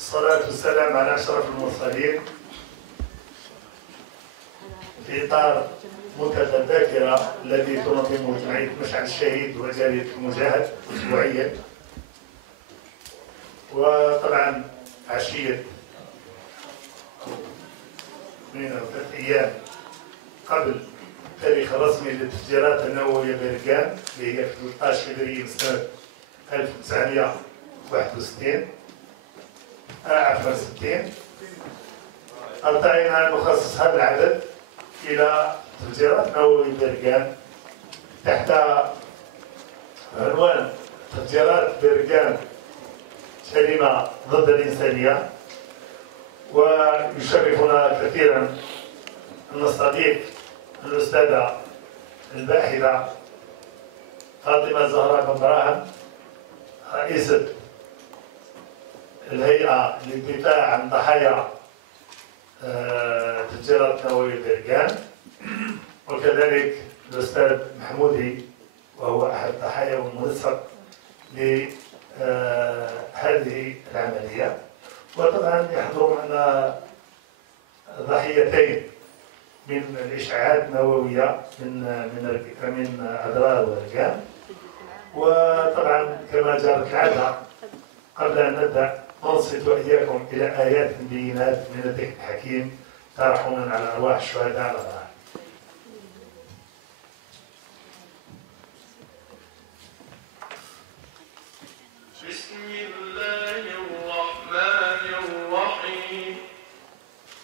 والصلاة والسلام على أشرف المرسلين في إطار منتدى الذاكرة الذي تنظمه جمعية مشعل الشهيد وجالية المجاهد أسبوعيا. وطبعا عشية من 3 أيام قبل التاريخ الرسمي للتفجيرات النووية بإركان اللي هي في 13 فبراير سنة 1961 ارتئينا أن نخصص هذا العدد إلى تفجيرات نووية بإركان تحت عنوان تفجيرات بإركان جريمة ضد الإنسانية. ويشرفنا كثيرا أن نستضيف الأستاذة الباحثة فاطمة زهراء بن براهن رئيسة الهيئة للدفاع عن ضحايا تفجيرات نووية بإركان، وكذلك الأستاذ محمودي وهو أحد الضحايا والمنسق لهذه العملية. وطبعا يحضر معنا ضحيتين من الإشعاعات النووية من أضرار وإركان. وطبعا كما جرت العادة قبل أن نبدأ ننصت وإياكم إلى آيات بينات من الذكر الحكيم ترحما على أرواح الشهداء على الأبرار. بسم الله الرحمن الرحيم.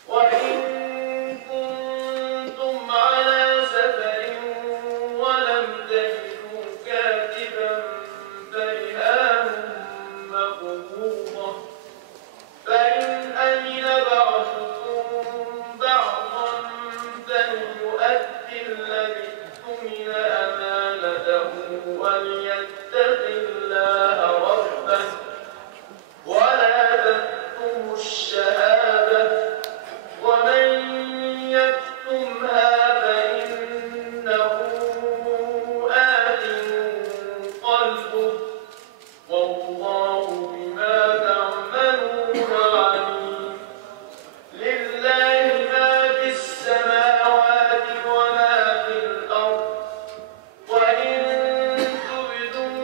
وإن كنتم على سفر ولم تجدوا كاتبا فرهان مقبوضة، فإن أمن بعضكم بعضا فليؤدي الذي اؤتمن أمانته وليتق الله ربه ولا تكتموا الشهادة، ومن يكتمها فإنه آثم قلبه والله بما تعملون عليم. لله ما في السماوات وما في الأرض، وإن تبدوا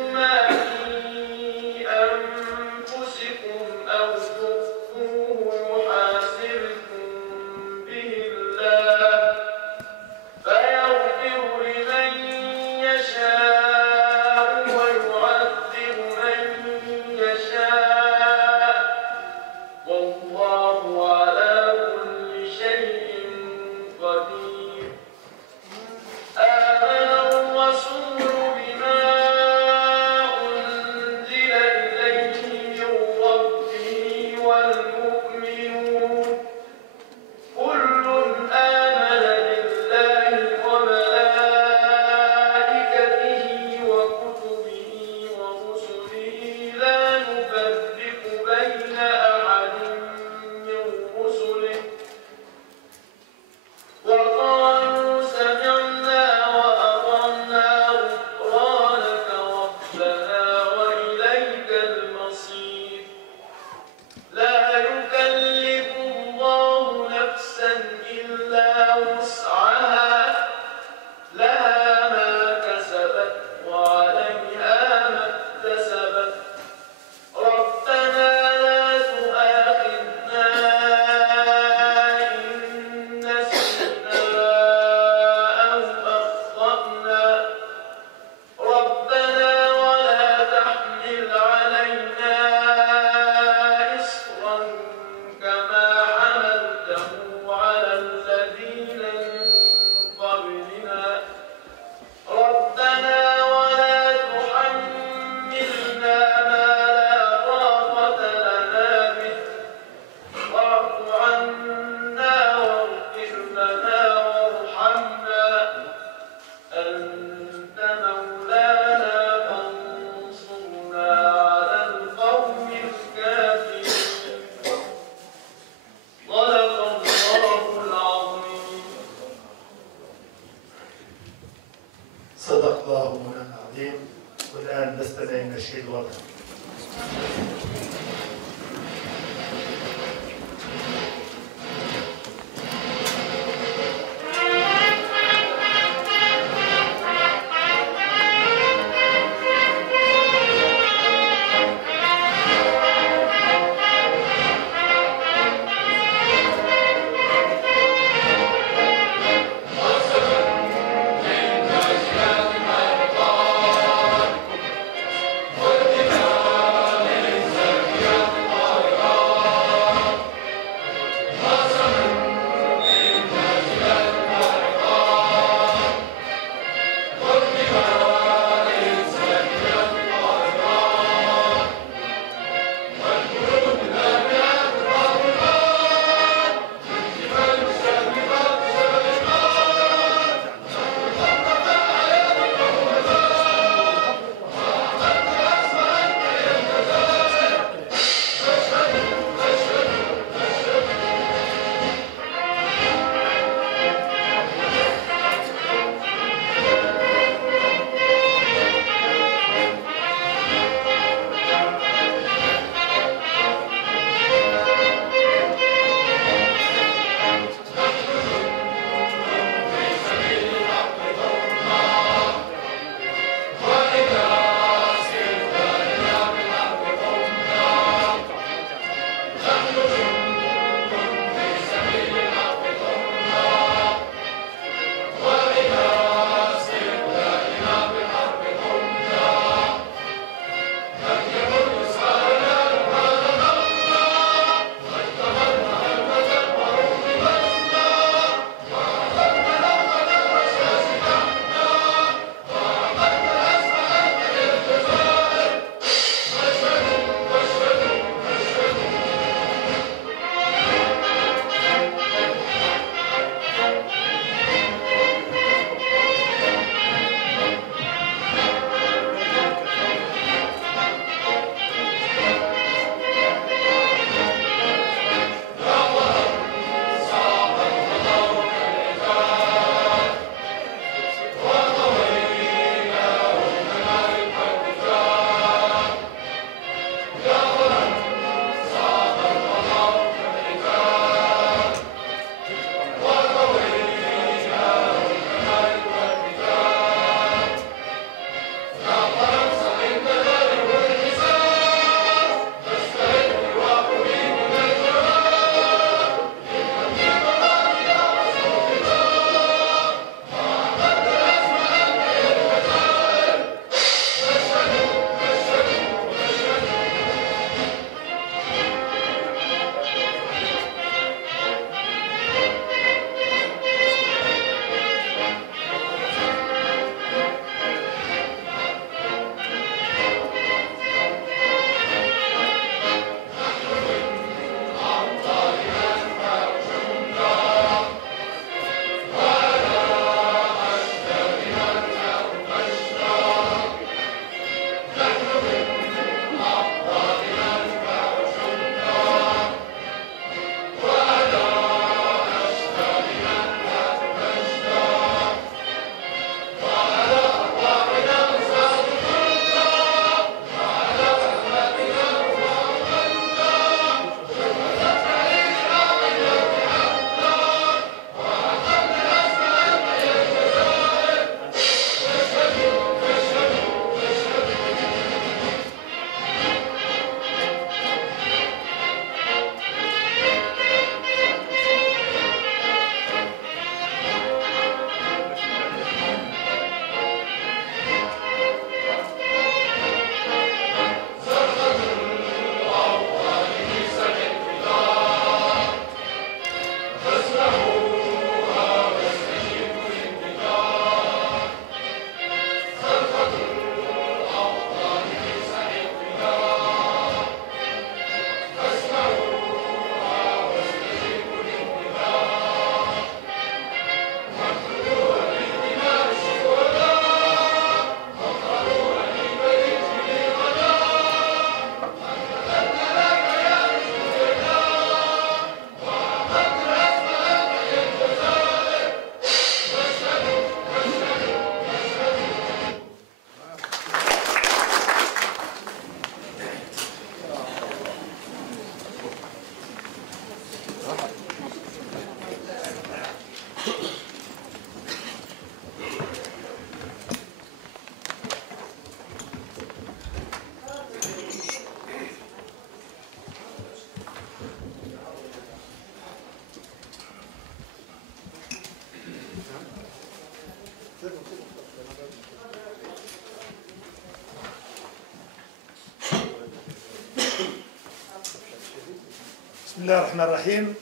بسم الله الرحمن الرحيم.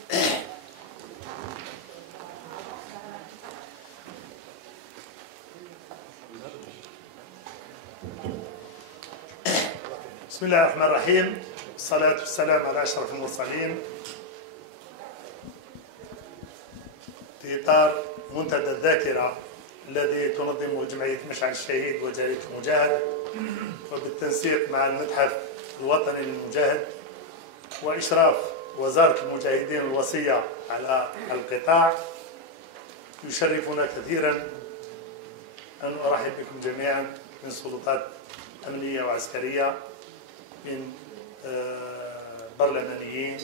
بسم الله الرحمن الرحيم، والصلاة والسلام على أشرف المرسلين. في إطار منتدى الذاكرة الذي تنظمه جمعية مشعل الشهيد وجريدة المجاهد، وبالتنسيق مع المتحف الوطني للمجاهد وإشراف وزارة المجاهدين الوصية على القطاع، يشرفنا كثيرا أن أرحب بكم جميعا من سلطات أمنية وعسكرية، من برلمانيين،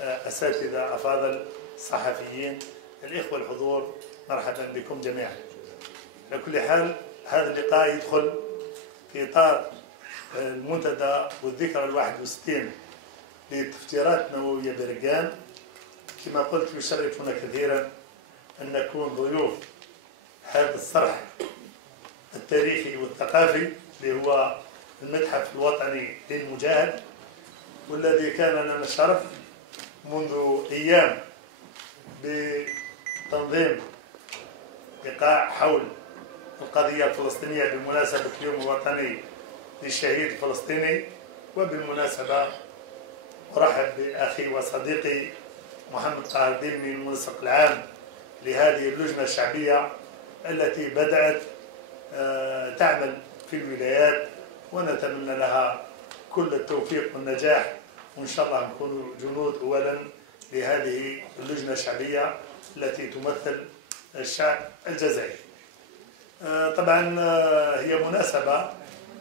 أساتذة أفاضل، صحفيين، الإخوة الحضور، مرحبا بكم جميعا. على كل حال هذا اللقاء يدخل في إطار المنتدى والذكرى 61 لتفجيرات نووية برقان. كما قلت يشرفنا كثيرا أن نكون ضيوف هذا الصرح التاريخي والثقافي اللي هو المتحف الوطني للمجاهد، والذي كان لنا الشرف منذ أيام بتنظيم لقاء حول القضية الفلسطينية بمناسبة اليوم الوطني للشهيد الفلسطيني. وبالمناسبة أرحب بأخي وصديقي محمد طاهر ديمي، المنسق العام لهذه اللجنة الشعبية التي بدأت تعمل في الولايات، ونتمنى لها كل التوفيق والنجاح، وإن شاء الله نكون جنود أولا لهذه اللجنة الشعبية التي تمثل الشعب الجزائري. طبعا هي مناسبة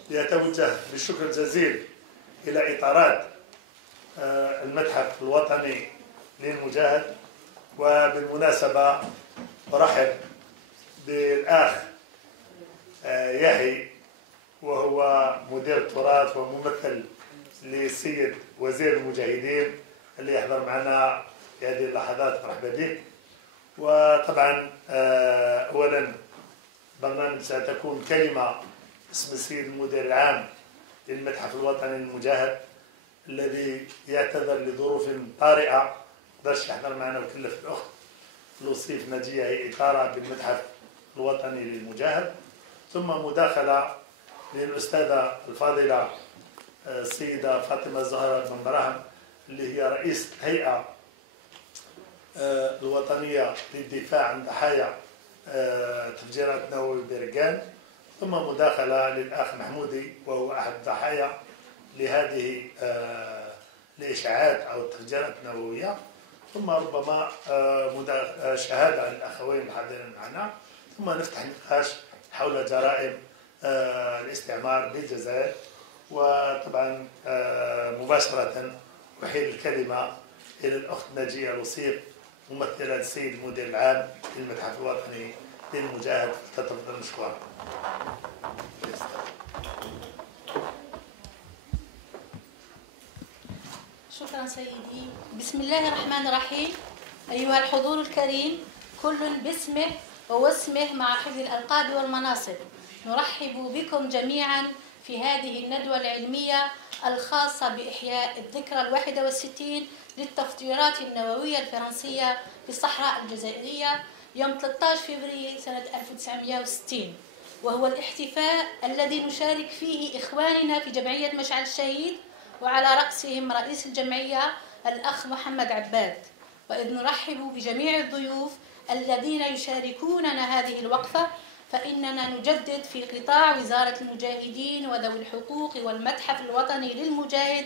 لأتوجه بالشكر الجزيل إلى إطارات المتحف الوطني للمجاهد. وبالمناسبة أرحب بالأخ يحيى، وهو مدير التراث وممثل للسيد وزير المجاهدين اللي يحضر معنا في هذه اللحظات، مرحبا بك. وطبعا أولا برنامج ستكون كلمة اسم السيد المدير العام للمتحف الوطني للمجاهد الذي يعتذر لظروف طارئة قدرش يحضر معنا، وكلف الأخت لوصيف نجية هي إطارة بالمتحف الوطني للمجاهد. ثم مداخلة للأستاذة الفاضلة السيدة فاطمة الزهراء بن براهم اللي هي رئيس الهيئة الوطنية للدفاع عن ضحايا تفجيرات نووي برقان. ثم مداخلة للأخ محمودي وهو أحد الضحايا لهذه الإشاعات أو التفجيرات النووية. ثم ربما شهادة للأخوين الحاضرين معنا، ثم نفتح نقاش حول جرائم الاستعمار بالجزائر. وطبعا مباشرة أحيل الكلمة إلى الأخت نجية لوصيف ممثلة السيد المدير العام للمتحف الوطني للمجاهد، تتفضل مشكورا. شكرا سيدي. بسم الله الرحمن الرحيم. أيها الحضور الكريم، كل باسمه ووسمه مع حفظ الألقاب والمناصب، نرحب بكم جميعا في هذه الندوة العلمية الخاصة بإحياء الذكرى 61 للتفجيرات النووية الفرنسية في الصحراء الجزائرية يوم 13 فبراير سنة 1960، وهو الاحتفاء الذي نشارك فيه إخواننا في جمعية مشعل الشهيد، وعلى رأسهم رئيس الجمعية الأخ محمد عباد. وإذ نرحب بجميع الضيوف الذين يشاركوننا هذه الوقفة، فإننا نجدد في قطاع وزارة المجاهدين وذوي الحقوق والمتحف الوطني للمجاهد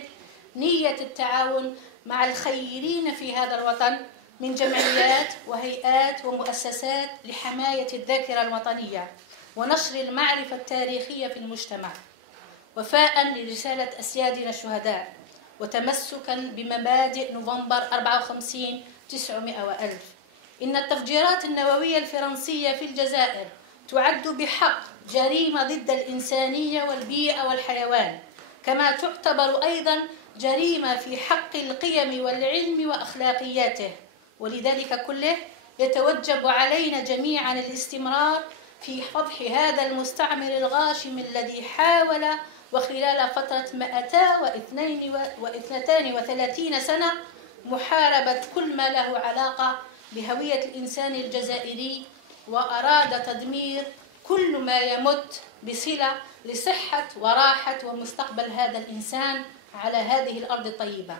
نية التعاون مع الخيرين في هذا الوطن من جمعيات وهيئات ومؤسسات لحماية الذاكرة الوطنية ونشر المعرفة التاريخية في المجتمع، وفاء لرسالة أسيادنا الشهداء، وتمسكا بمبادئ نوفمبر 54 900 وألف. إن التفجيرات النووية الفرنسية في الجزائر تعد بحق جريمة ضد الإنسانية والبيئة والحيوان، كما تعتبر أيضا جريمة في حق القيم والعلم وأخلاقياته. ولذلك كله يتوجب علينا جميعا الاستمرار في فضح هذا المستعمر الغاشم الذي حاول وخلال فترة 232 سنة محاربة كل ما له علاقة بهوية الإنسان الجزائري، وأراد تدمير كل ما يمت بصلة لصحة وراحة ومستقبل هذا الإنسان على هذه الأرض الطيبة.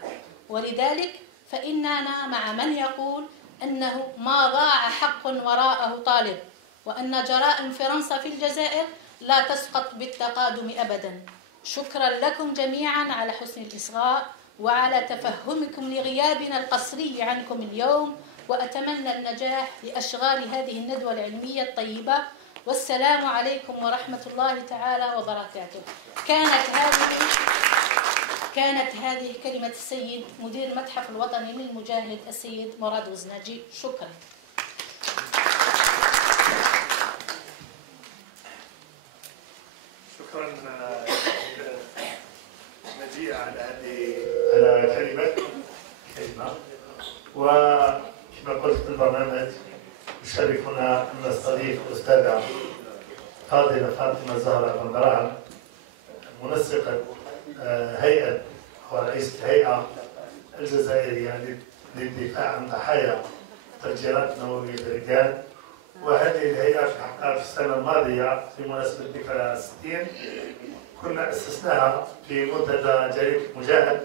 ولذلك فإننا مع من يقول أنه ما ضاع حق وراءه طالب، وأن جرائم فرنسا في الجزائر لا تسقط بالتقادم أبدا. شكرا لكم جميعا على حسن الإصغاء وعلى تفهمكم لغيابنا القسري عنكم اليوم، وأتمنى النجاح لأشغال هذه الندوة العلمية الطيبة. والسلام عليكم ورحمة الله تعالى وبركاته. كانت هذه كلمة السيد مدير المتحف الوطني للمجاهد السيد مراد وزناجي. شكرا. شكرا نجية على كلمة. وكما قلت في البرنامج يشرفنا أن نستضيف الأستاذة فاضلة فاطمة زهرة بن براهن، منسقة هيئة ورئيسة الهيئة الجزائرية للدفاع عن ضحايا التفجيرات النووية بالركان. وهذه الهيئة في الحقيقة في السنة الماضية في مناسبة الذكرى 60 كنا أسسناها في منتدى جريدة المجاهد،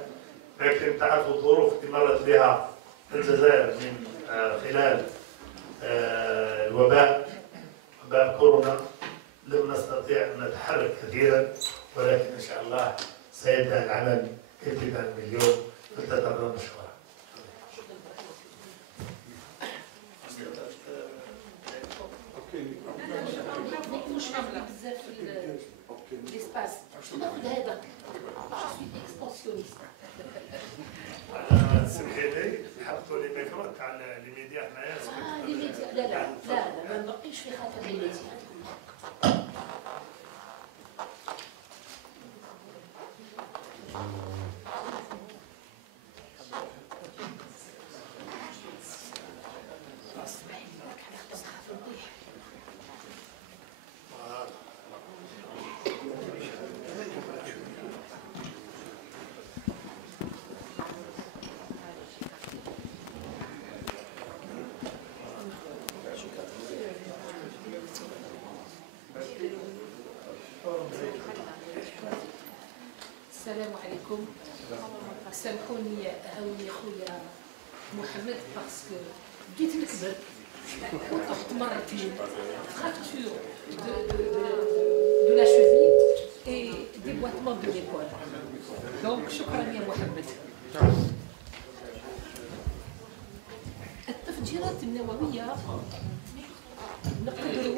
لكن تعرفوا الظروف اللي مرت بها الجزائر من خلال وباء كورونا لم نستطيع أن نتحرك كثيرا، ولكن إن شاء الله سيبدأ العمل ابتداء من اليوم فلتتفضلوا مشكورا. مش بزاف الاسباس ناخذ هذا اكسبانسيونيست. سمحي لي حطوا لي ميكرو تاع لي ميديا هنايا. لي ميديا لا ما نبقيش في خاطر لي ميديا. السلام عليكم. سامحوني هاوني خويا محمد باسكو بديت نكبر وطحت مرتين fracture de la cheville et déboîtement de l'épaule. Donc شكرا يا محمد. التفجيرات النووية نقدروا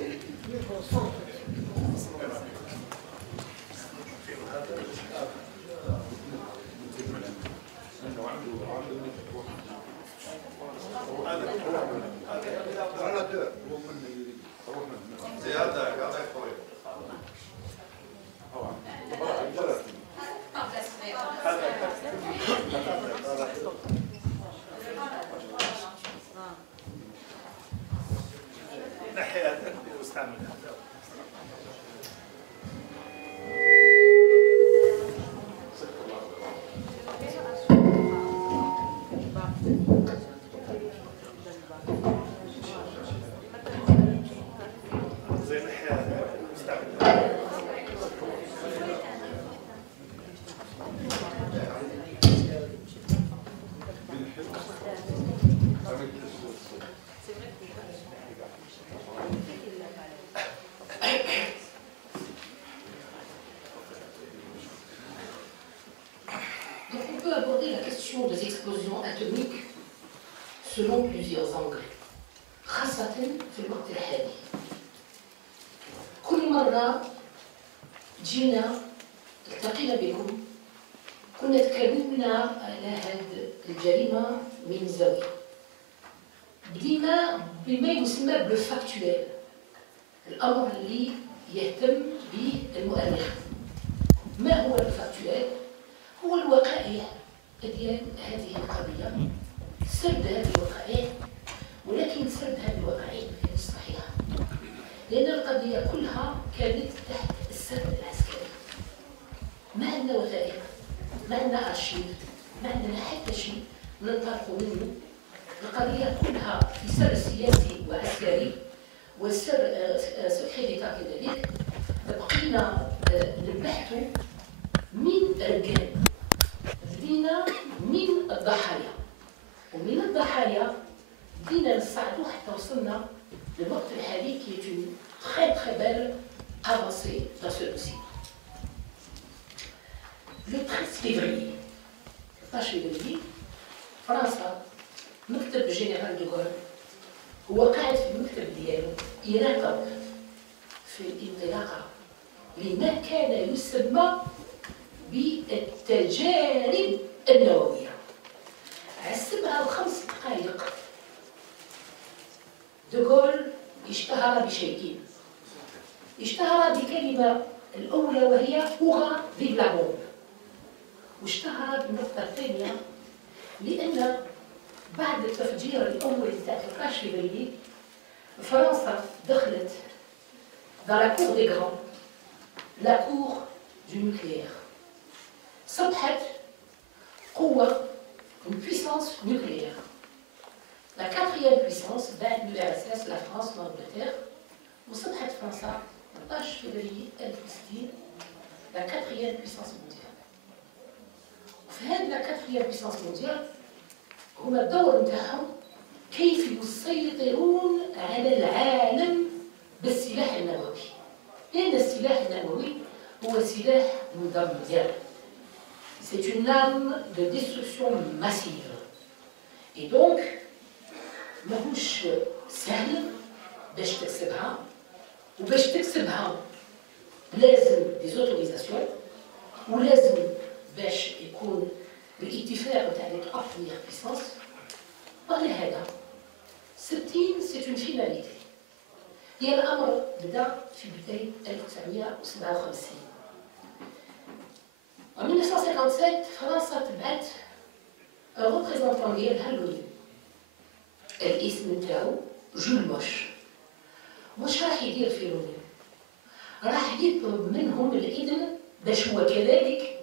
des explosions atomiques selon plusieurs angles، خاصة في الوقت الحالي. كل مرة جينا التقينا بكم كنا تكلمنا على هذه الجريمة من زاوية. بدينا بما يسمى بالفاكتوال، الأمر اللي يهتم به المؤرخ. ما هو الفاكتوال؟ هو الوقائع ديال هذه القضية، سرد هذه الوقائع، ولكن سرد هذه الوقائع غير صحيحة، لأن القضية كلها كانت تحت السرد العسكري. ما عندنا وثائق، ما عندنا أرشيف، ما عندنا حتى شيء ننطلقوا منه القضية كلها في سر سياسي وعسكري وسر سكريتا كذلك. بقينا نبحثوا من رجال، بدينا من الضحايا، ومن الضحايا بدينا نصعدوا حتى وصلنا للوقت الحالي qui est une très très belle avancée dans ce dossier. Le 13 février 12 février فرنسا مكتب جنرال دوغول هو قاعد في المكتب ديالو يراقب في الانطلاقه لما كان يسمى بالتجارب النوويه. عسبها بخمس دقائق دوغول اشتهر بشيئين. اشتهر بكلمه الاولى وهي اوغا فيف لا بومب، واشتهر بالنقطه الثانيه لأن بعد التفجير الأول تاع 13 فبراير فرنسا دخلت dans la cour des grands, la cour du nucléaire. صبحت قوة une puissance nucléaire. La quatrième puissance بعد l'URSS, la France, l'Angleterre. وصبحت فرنسا 13 فبراير 1960 la quatrième puissance mondiale. وفي هذه لا كاتريام بيسانس مونديال هما الدور نتاعهم كيف يسيطرون على العالم بالسلاح النووي، لأن السلاح النووي هو سلاح مدمر. C'est une arme de destruction massive. Et donc ماهوش سهل باش تكسبها، وباش تكسبها لازم des autorisations ولازم باش يكون الاتفاق تاع لي 3 premières puissances. ولهذا 60 سي اون فيناليتي. هي الامر بدا في بدايه 1957. En 1957 فرنسا تبعت ريبريزونطون ديالها لوني، الاسم نتاعو جول موش. واش راح يدير في لوني؟ راح يطلب منهم الاذن باش هو كذلك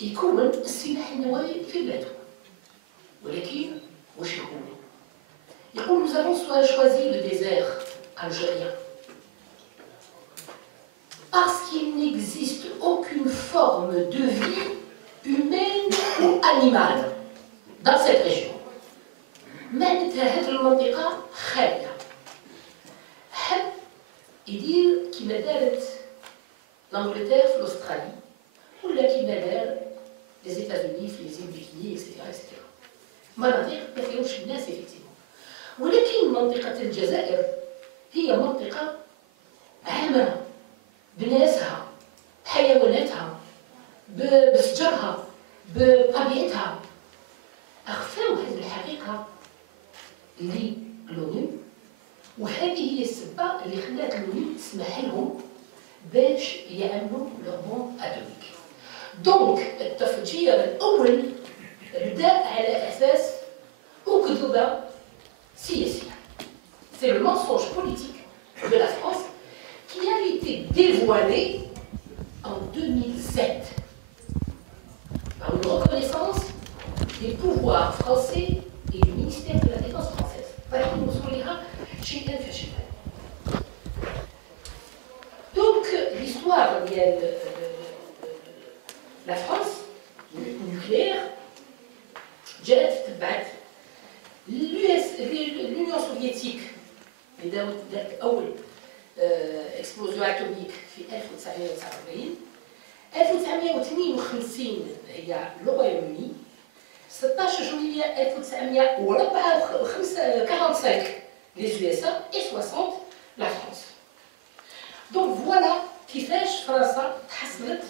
يكون السلاح النووي في بلاده. ولكن واش يقول nous avons choisi le désert algérien parce qu'il n'existe aucune forme de vie humaine ou animale dans cette région. معناتها هذه المنطقة خالية. حب يدير كيما دارت l'Angleterre في الأسترالي ولا كيما دار les États-Unis في les îles Bikini etc. مناطق ما فيهمش الناس effectivement. ولكن منطقة الجزائر هي منطقة عامة بناسها، بحيواناتها، بشجرها، بطبيعتها. أخفاو هذه الحقيقة للونو، وهذه هي السبة اللي خلات الونو تسمح لهم باش يعملوا لغمون أتوميك. دونك التفجير الأول بدا على أساس أكذوبة سياسية. C'est le mensonge politique de la France qui a été dévoilé en 2007 par une reconnaissance des pouvoirs français et du ministère de la Défense française. ولكن وصولها شيئا فشيئا. Donc l'histoire ديال la France nucléaire جاءت تبعت l'Union soviétique اللي دارت أول اكسبلوزيون اتوميك في 1949. 1952 هي الرويوم-أوني. 16 جويلية 1945 les USA et 60 la France. Donc voilà كيفاش فرنسا تحصلت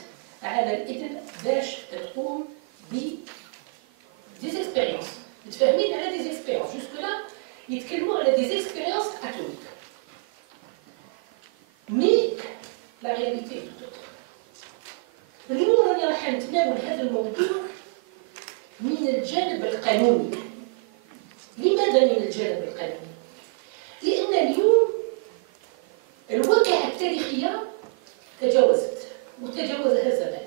على الإذن باش تقوم ب des expériences. متفاهمين على des expériences. Jusque là يتكلموا على des expériences atomiques. Mais la réalité est tout autre. اليوم راني راح نتناول هذا الموضوع من الجانب القانوني. لماذا من الجانب القانوني؟ لأن اليوم الواقعة التاريخية تجاوزت وتجاوزها الزمان.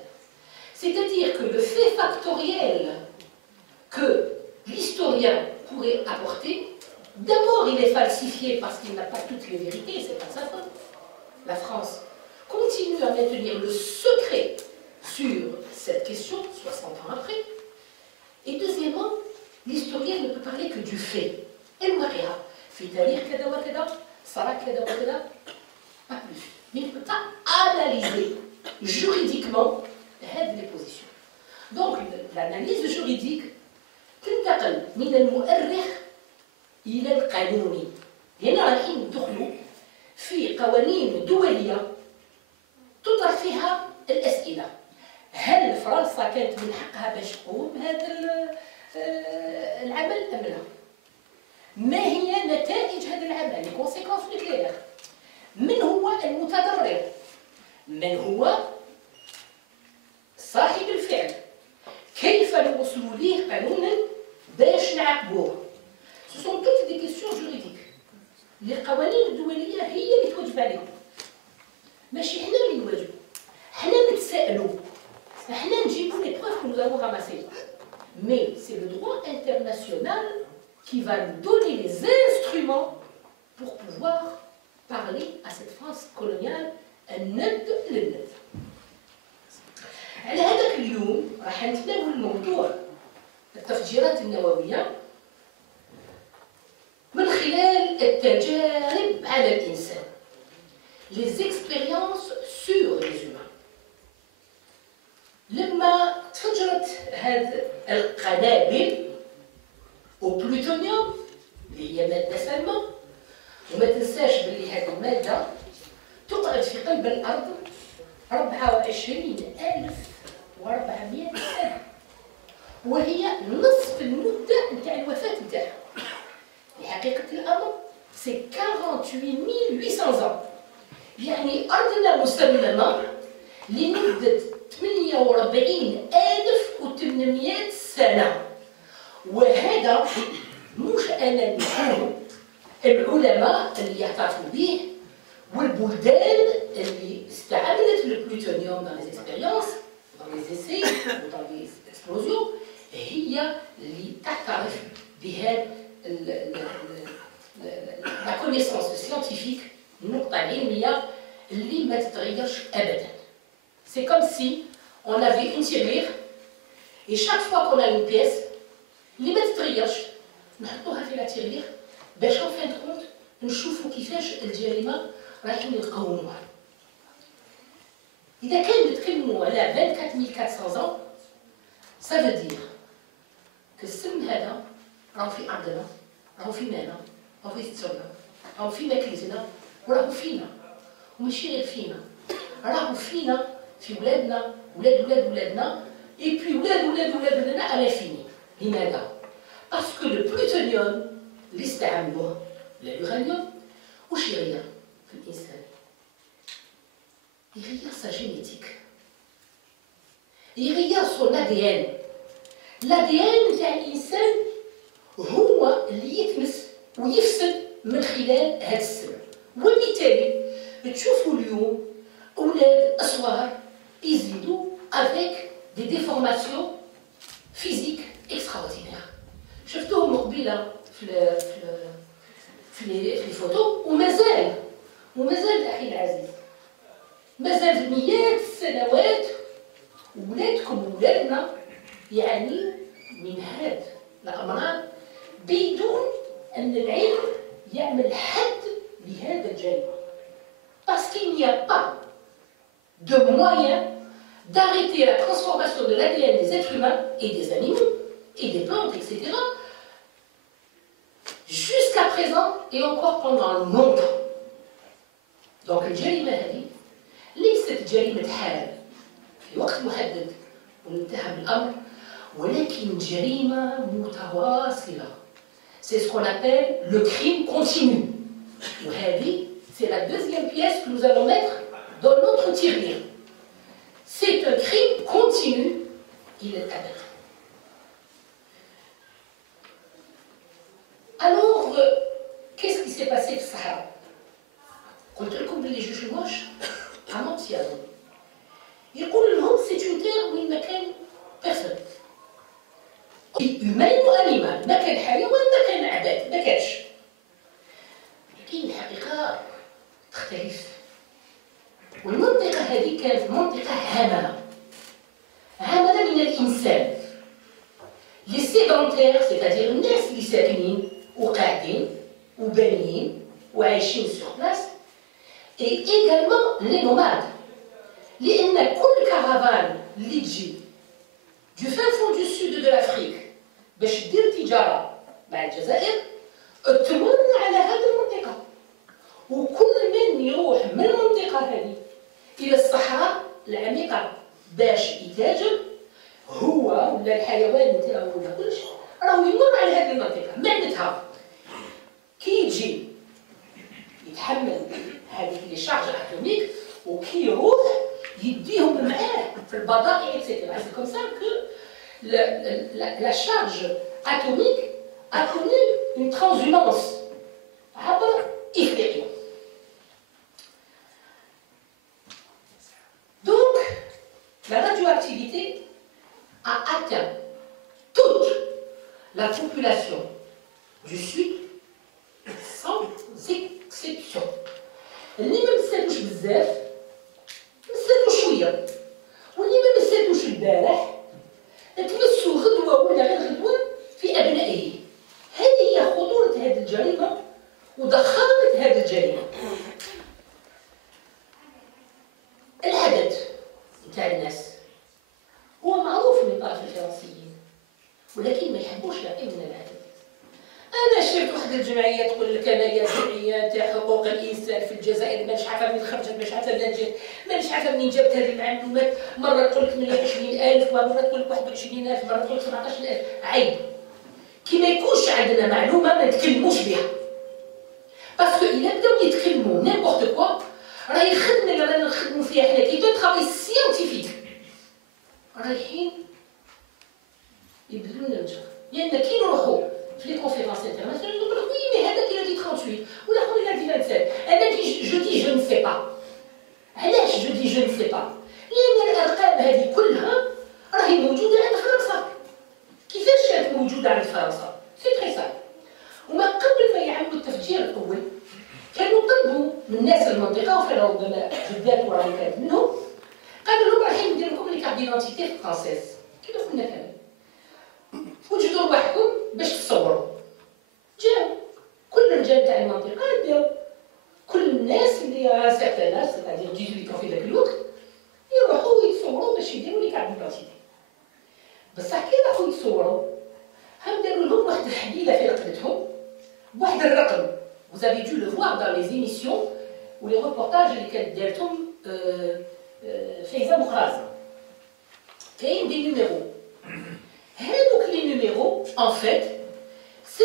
C'est-à-dire que le fait factoriel que l'historien pourrait apporter. D'abord, il est falsifié parce qu'il n'a pas toutes les vérités, c'est pas sa faute. La France continue à maintenir le secret sur cette question, 60 ans après. Et deuxièmement, l'historien ne peut parler que du fait. الواقعة في تاريخ كذا وكذا صار كذا وكذا pas plus. Mais il ne peut pas analyser juridiquement les positions. Donc l'analyse juridique تنتقل من المؤرخ إلى القانوني. هنا رايحين ندخلوا في قوانين دولية تطرح فيها الأسئلة. هل فرنسا كانت من حقها باش تقوم بهذا العمل أم لا؟ ما هي نتائج هذا العمل؟ les conséquences nucléaires. من هو المتضرر؟ من هو صاحب الفعل؟ كيف نوصل ليه قانونا باش نعاقبوه؟ Ce sont toutes des questions juridiques. القوانين الدولية هي اللي توجب عليهم. ماشي حنا اللي نواجهوا. حنا نتسائلوا. حنا نجيبوا les preuves que nous avons ramassées. Mais c'est le droit international qui va nous donner les instruments pour pouvoir parler à cette France coloniale الند للند. على هذاك اليوم راح نتناول موضوع التفجيرات النووية من خلال التجارب على الإنسان. Les expériences sur les humains. لما تفجرت هذه القنابل وبلوتونيوم اللي هي مادة سامة، وما تنساش باللي هذه المادة تقعد في قلب الأرض 24,400 سنة، وهي نصف المدة نتاع الوفاة نتاعها. في حقيقة الأمر سي 48,800 ans. يعني أرضنا مسممة لمدة 48,800 سنة. وهذا مش أنا نقول، العلماء اللي يعترفوا به والبلدان اللي استعملت البلوتونيوم dans les expériences, dans les essais ou dans les explosions هي اللي تعترف بهذا la connaissance scientifique، النقطة العلمية اللي ما تتغيرش أبدا. C'est comme si on avait une tirelire et chaque fois qu'on a une pièce اللي ما تتغيرش نحطوها في لا tirelire باش en fin de compte نشوفوا كيفاش الجريمة رايحين يقاوموها. إذا كان نتكلموا على 24,400 ans ça veut dire que السم هذا راهو في أرضنا، راهو في مالنا، راهو في سترنا، راهو في ماكلتنا، وراهو فينا، وماشي غير فينا، راهو فينا في ولادنا، ولاد ولاد ولادنا، et puis ولاد ولاد ولاد ولادنا à l'infini. لماذا؟ Parce que le plutonium اللي استعملوه l'uranium واش يغير في الإنسان؟ يغير sa génétique، يغير son ADN. l'ADN نتاع الإنسان هو اللي يتمس ويفسد من خلال هذا السم. وبالتالي تشوفوا اليوم أولاد أصغار يزيدوا avec des déformations physiques extraordinaires. شفتوهم قبيلة في les photos ومازال أخي العزيز مازال مئات السنوات ولادكم وولادنا يعني من هذا الأمراض بدون أن العلم يعمل حد لهذا الجريمة. Parce qu'il n'y a pas de moyen d'arrêter la transformation de l'ADN des êtres humains et des animaux et des plantes, etc. jusqu'à présent et encore pendant longtemps. Donc الجريمة هذه ليست جريمة حال في وقت محدد وانتهى بالأمر، ولكن جريمة متواصلة. C'est ce qu'on appelle le crime continu. وهذه c'est la deuxième pièce que nous allons mettre dans notre tirelire. C'est un crime continu إلى الأبد. Alors, qu'est-ce qui s'est passé في الصحراء؟ قلت لكم باللي جوج واش عملت يقول لهم c'est une terre où il n'y a personne. humain وانيمال، ما كان حيوان ما كان عباد، ما كانش. لكن الحقيقه تختلف. والمنطقه هذه كانت منطقه هامله من الانسان. لي سيدونتير سيتادير الناس اللي ساكنين وقاعدين وبانيين وعايشين سور بلاس، اي ايغالمون لي نوماد، لان كل كارافان اللي تجي du fin fond du sud de l'Afrique باش دير تجاره مع الجزائر تمر على هذه المنطقه، وكل من يروح من المنطقه هذه الى الصحراء العميقه باش يتاجر هو ولا الحيوان نتاعو ولا كلشي راهو يمر على هذه المنطقه. معناتها كي يجي يتحمل هذه لي شارج اتوميك وكي يروح يديهم معاه في البضائع اكسيتيرا. سي كوم سا كو la charge atomique a connu une transhumance عبر إفريقيا. Donc, la radioactivité a atteint toute la population du Sud sans exception. اللي ما مساتوش بزاف مساتو شويه، واللي ما مساتوش البارح تمسوا غدوه ولا غير غدوه في ابنائه. هذه هي خطوره هذه الجريمه وضخامه هذه الجريمه. العدد نتاع الناس هو معروف من طرف الفرنسيين، ولكن ما يحبوش يعطيونا العدد. انا شفت واحد الجمعيه تقول لك انا يا جمعيه تاع حقوق الانسان في الجزائر مانيش عارفه منين خرجت، مانيش عارفه منين جات، مانيش عارفه منين جابت هذه المعلومات. مره تقول لك 120,000 ومره تقول لك 21,000 مره تقول لك 17,000. عيب كي ما يكونش عندنا معلومه ما نتكلموش بها، باسكو الا بداو يتكلموا نيمبورت كوا راهي الخدمه اللي رانا نخدموا فيها حنا كي دو ترافاي سيانتيفيك رايحين يبدلوا لنا الوجه. لان كي نروحوا في لي كونفيرونس انترناسيونال يقول لك وي مي هذاك اللي دي 38 ولا خويا اللي دي 27. انا كي جو دي جو نسي با. علاش جو دي جو نسي با؟ لان الارقام هذه كلها راهي موجوده عند فرنسا. كيفاش كانت موجوده عند فرنسا؟ سي تري سامبل. وما قبل ما يعملوا التفجير الاول كانوا طلبوا من الناس المنطقه وفي ربما جدات وراهم كانت منهم، قالوا لهم رايحين ندير لكم لي كارت ديدونتيتي فرونسيز كيما قلنا كامل، وجدوا رواحكم باش تصوروا. جاو كل الرجال تاع المنطقه داو كل الناس اللي سيغتان ناس سيتادير 18 في ذاك الوقت يروحوا ويتصوروا باش يديروا لي كارت ديدونتيتي. بصح كي راحوا يتصوروا هم داروا لهم واحد الحديده في رقبتهم بواحد الرقم. Vous avez dû le voir dans les émissions ou les reportages اللي كانت دارتهم فايزة مخراز. كاين دي نيميرو. هادوك لي نيميرو en fait سي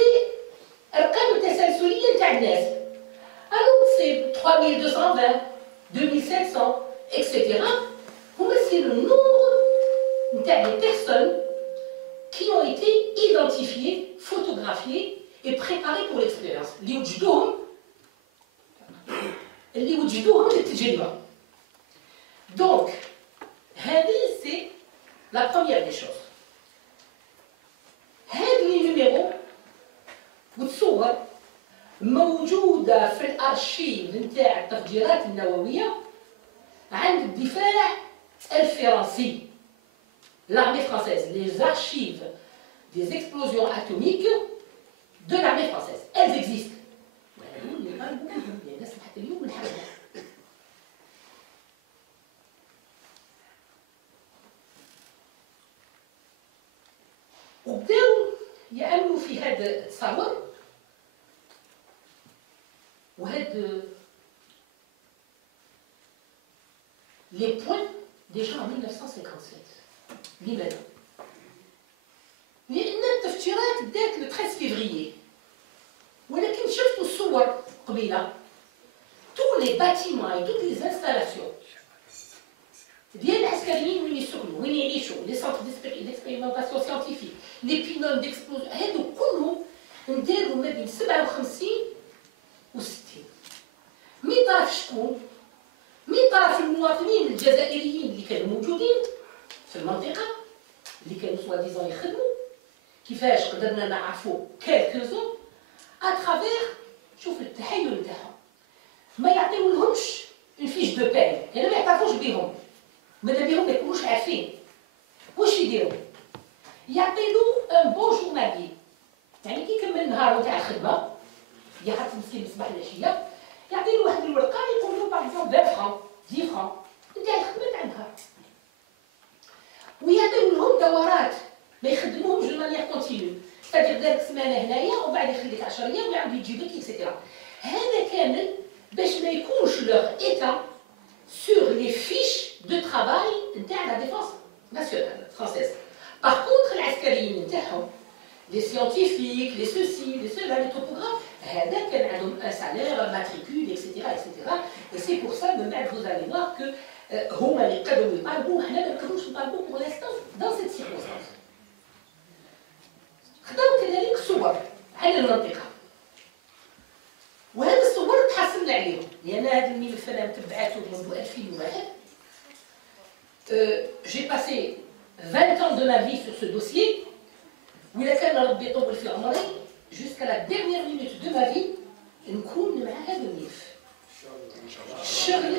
ارقام التسلسليه نتاع الناس. الو سي 3220 2700 etc. هما سي لو نومبر نتاع لي بيرسون qui ont été identifiées, photographiées et préparées pour l'expérience. اللي وجدوهم للتجربة. Donc, هذه c'est la première des choses. هذه لي نيميرو والصور موجودة في الأرشيف نتاع التفجيرات النووية عند الدفاع الفرنسي. L'armée française, les archives des explosions atomiques de l'armée française, elles existent. وبداو يعملوا في هذا التصاور وهاد les points déjà en 1957. لماذا؟ لأن التفجيرات بدات le 13 février. ولكن شفتوا الصور قبيله tous les bâtiments et toutes les installations ديال العسكريين وين يسكنوا وين يعيشوا لي سونتر ديكسبيريمونطاسيون سيانتيفيك لي بينون ديكسبلوزيون هادو كلهم نديروا ما بين 57 و 60. من طرف شكون؟ من طرف المواطنين الجزائريين اللي كانوا موجودين في المنطقه اللي كانوا سوا ديزون يخدموا كيفاش قدرنا نعرفوا كالكوزون اترافير شوف التحيل نتاعهم. ما يعطيولهمش اون فيش دو باي، يعني ما يعترفوش بهم، ماذا بهم ما يكونوش عارفين واش يديروا. يعطيلو ان بون جورنالي، يعني كي يكمل النهار نتاع الخدمه يحط مسكين الصباح العشيه، يعطيلو واحد الورقه يقول له باغ اكزومبل 20 فرانك 10 فرانك نتاع الخدمه تاع النهار. ويعطيو لهم دورات ما يخدموهمش دو مانيير كونتينيو، ستادير دارك سمانه هنايا وبعد يخليك 10 ايام ويعاود يجيبك اكسيتيرا. هذا كامل باش ما يكونش لوغ ايتا سور لي فيش دو ترافاي نتاع لا ديفونس ناسيونال فرونسيز. باغ كونتر العسكريين نتاعهم لي سيانتيفيك لي سوسي لي سولا لي توبوغراف هذا كان عندهم ان سالير ماتريكول اكسيتيرا اكسيتيرا. اي سي بور سا من بعد فوز الي فوار كو هما اللي يقدروا يطالبوا، حنا ما نقدروش نطالبوا بور لانستون دون سيت سيركونستانس. خداو كذلك صور على المنطقه، وهذا الصور تحصلنا عليهم لان هذا الملف انا متبعاته منذ 2001. جي باسي 20 ans de ma vie sur ce dossier. وإلا كان ربي يطول في عمري jusqu'à la dernière minute de ma vie نكون مع هذا الملف.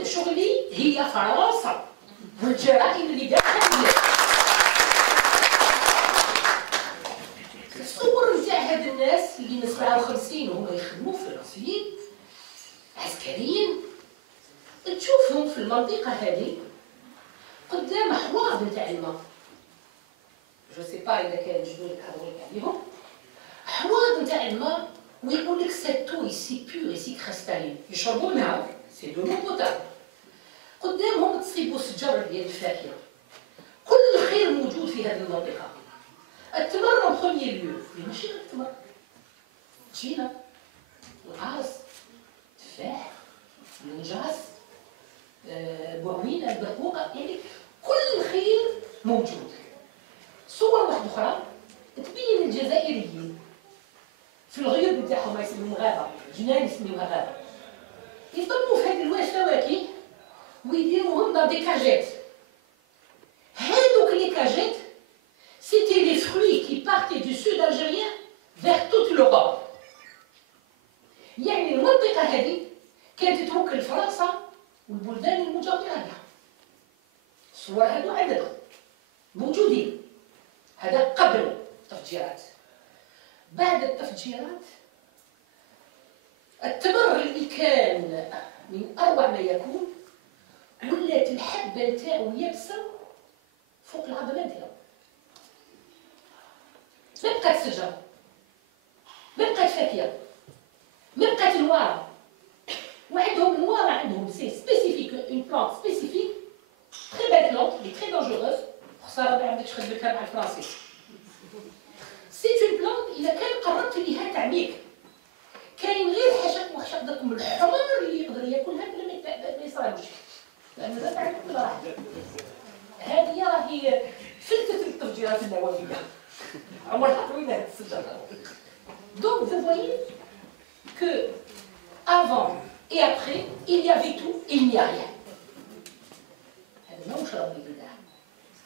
شغلي هي فرنسا والجرائم اللي دارها الملف. الصور نتاع هاد الناس اللي من 57 وهما يخدموا فرنسيين عسكريين تشوفهم في المنطقة هذه قدام حواض نتاع الماء. جو سي با إذا كان جدود يهضروا لك عليهم. حواض نتاع الماء ويقول لك سيتو ايسي بيور ايسي كريستالين يشربونها سي دو مو بوتابل. قدامهم تصيبوا شجر ديال الفاكهة. كل الخير موجود في هذه المنطقة. التمر اون بروميير ليو ماشي غير التمر، تشينا العرس التفاح النجاس بوعوينه البرقوقه، يعني كل الخير موجود. صور واحده اخرى تبين الجزائريين في الغيوب نتاعهم ما يسميهم غابه، جنان يسميوها غابه، يطلبوا في هذه الفواكه ويديروهم dans des cagettes. هذوك لي كاجيت c'était les fruits qui partaient du sud algérien vers toute l'Europe. يعني المنطقة هذه كانت توكل فرنسا والبلدان المجاورة لها. الصور هذو عندنا موجودين. هذا قبل التفجيرات. بعد التفجيرات التمر اللي كان من أروع ما يكون ولات الحبة نتاعو يابسة فوق العظمة نتاعو. ما بقات شجر، ما بقات فاكهة، ما بقات نوارة. وعندهم النوارة عندهم سي سبيسيفيك اون بلانت سبيسيفيك تري بال بلانت لي تري دانجوروز. خسارة ما عندكش خدمتها مع الفرنسي. سي اون بلانت إذا كان قربت ليها تعميك كاين غير حاجة وحشة الحمار اللي يقدر ياكلها بلا ما يصرالوش، لأن هذا تعرفوا ولا راح. هذه راهي فلتة التفجيرات النووية. عمرها طويلة هذه الشجرة. Donc vous voyez que avant et après il y avait tout et il n'y a rien. هذا ماهوش ربي بالله،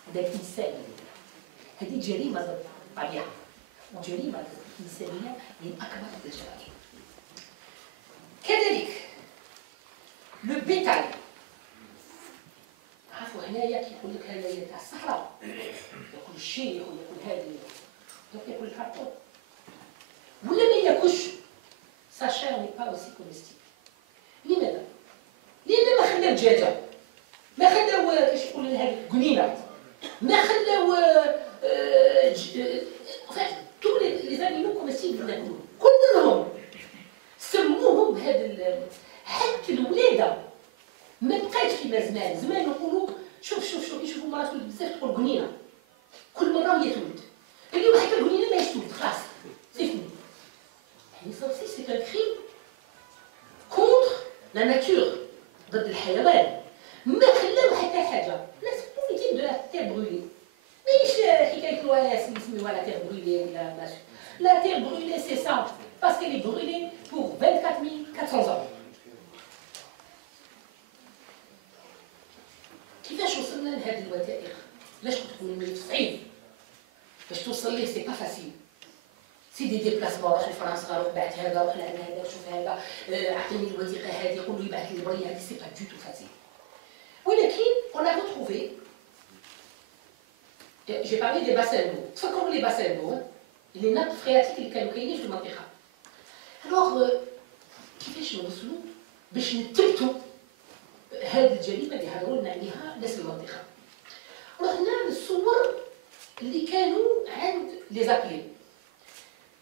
هذا الإنسان. هذه جريمة طبيعة وجريمة إنسانية من أكبر الجرائم. كذلك لو بيتاي. عرفوا هنايا كيقول لك هنايا تاع الصحراء ياكل الشيء ياكل هذه ياكل الحرقوق ولا ما ياكلش. سا شير ني با اوسي كوميستيبل. لماذا؟ لأن ما خلاو دجاجة، ما خلاو كيش يقولوا هذه قنينة، ما خلاو تو لي زانيمو كوميستيبل ناكلوهم كلهم سموهم بهذا. حتى الولادة ما بقاتش كيما زمان. زمان يقولوا شوف يشوفوا مرا تولد بزاف تقول قنينة، كل مرة وهي تولد. اليوم حتى القنينة ما تولد خلاص سي فيني. يعني صافي سي ان كريم كونتر لا ناتور، ضد الحيوان. ما خلاو حتى حاجة. لا بوليتيك دو لا تير برويلي، ماهيش حكاية الواس اللي يسميوها لا تير برويلي ولا ماشي. لا تير برويلي سي سامبل باسكو لي برويلي بور 24400 ans. كيفاش وصلنا لهذه الوثائق؟ علاش قلت لكم الملف صعيب باش توصل ليه سي با فاسيل. سي دي ديبلاسمون، روح لفرنسا، روح بعت هذا، روح لعند هذا، شوف هذا، اعطيني الوثيقه هذه، قول له يبعث لي البريه هذه، سي با دو تو فاسيل. ولكن on a retrouvé, j'ai parlé des bassins d'eau. تفكروا لي باسين دو، اللي نقط فرياتيك اللي كانوا كاينين في المنطقه. الوغ كيفاش نوصلوا باش نثبتوا هذه الجريمه اللي هضروا لنا عليها ناس المنطقه؟ رحنا للصور اللي كانوا عند لي زابلي.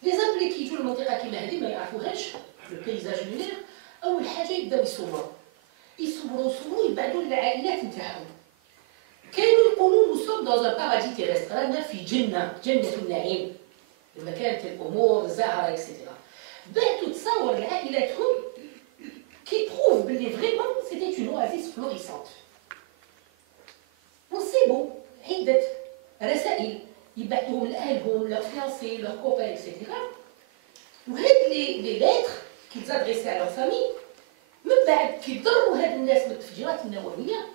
لي زابلي كي يجوا المنطقه كيما هذه ما يعرفوهاش لو بيزاج لونير، اول حاجه يبداو يصوروا يبعثوا للعائلات نتاعهم. كانوا يقولوا نو سوم دون ان باراديس تيرستر، رانا في جنه النعيم، المكان تاع الامور الزاهره اكسيتيرا. بعثوا تصاور لعائلاتهم كي بروف بلي فريمون سيتي اون اوازيس فلوريسونت. ونصيبوا عده رسائل يبعثوهم لاهلهم، لو فيانسي، لو كوبا اكسيتيرا. وهاد لي ليتر كي تزادريسي على فامي، من بعد كي ضروا هاد الناس بالتفجيرات النوويه،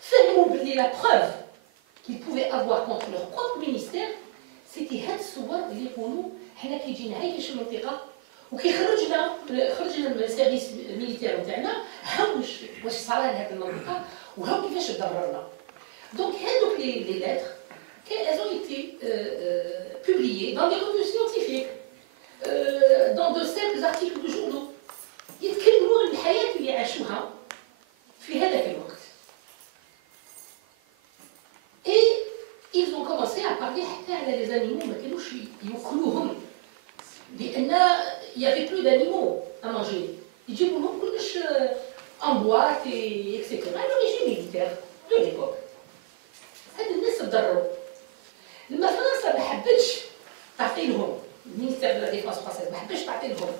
فهموا بلي لا بروف qu'ils pouvaient avoir contre leur propre ministère سيتي هاد الصور اللي يقولوا حنا كيجينا عايش المنطقه وكيخرجنا من السيرفيس ميليتير نتاعنا، هاو واش صرا لهاد المنطقه وهاو كيفاش تضررنا. دونك هادوك لي ليتر elles ont été publiées dans des revues scientifiques, dans de simples articles de journaux يتكلموا عن الحياه اللي عاشوها في هذاك الوقت. Et ils ont commencé à parler حتى على les animaux ما كانوش يوكلوهم، لأن il y avait plus d'animaux à manger. يجيبوا لهم كلش en boîte et etc. le régime militaire de l'époque. هاد الناس تضرروا. لما فرنسا ما حبتش تعطي لهم، المينستير دو لا ديفونس فرونسيز ما حبتش تعطي لهم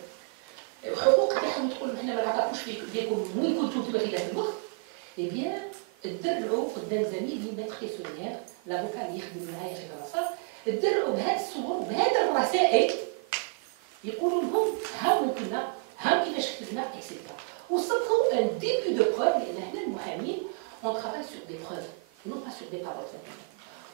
الحقوق تاعهم، تقول حنا ما نعطاكوش ليكم وين كنتوا انتم في ذاك الوقت، اي بيان تدرعوا قدام زميلي ميتر كيسونيير لافوكا اللي يخدم معايا في فرنسا، تدرعوا بهذه الصور وبهذه الرسائل يقولوا لهم ها وين كنا، ها كيفاش خدمنا اكسيتيرا. وصدقوا ان ديبي دو بروف، لان هنا المحامين اون ترافاي سور دي بروف نو با سور دي بارول.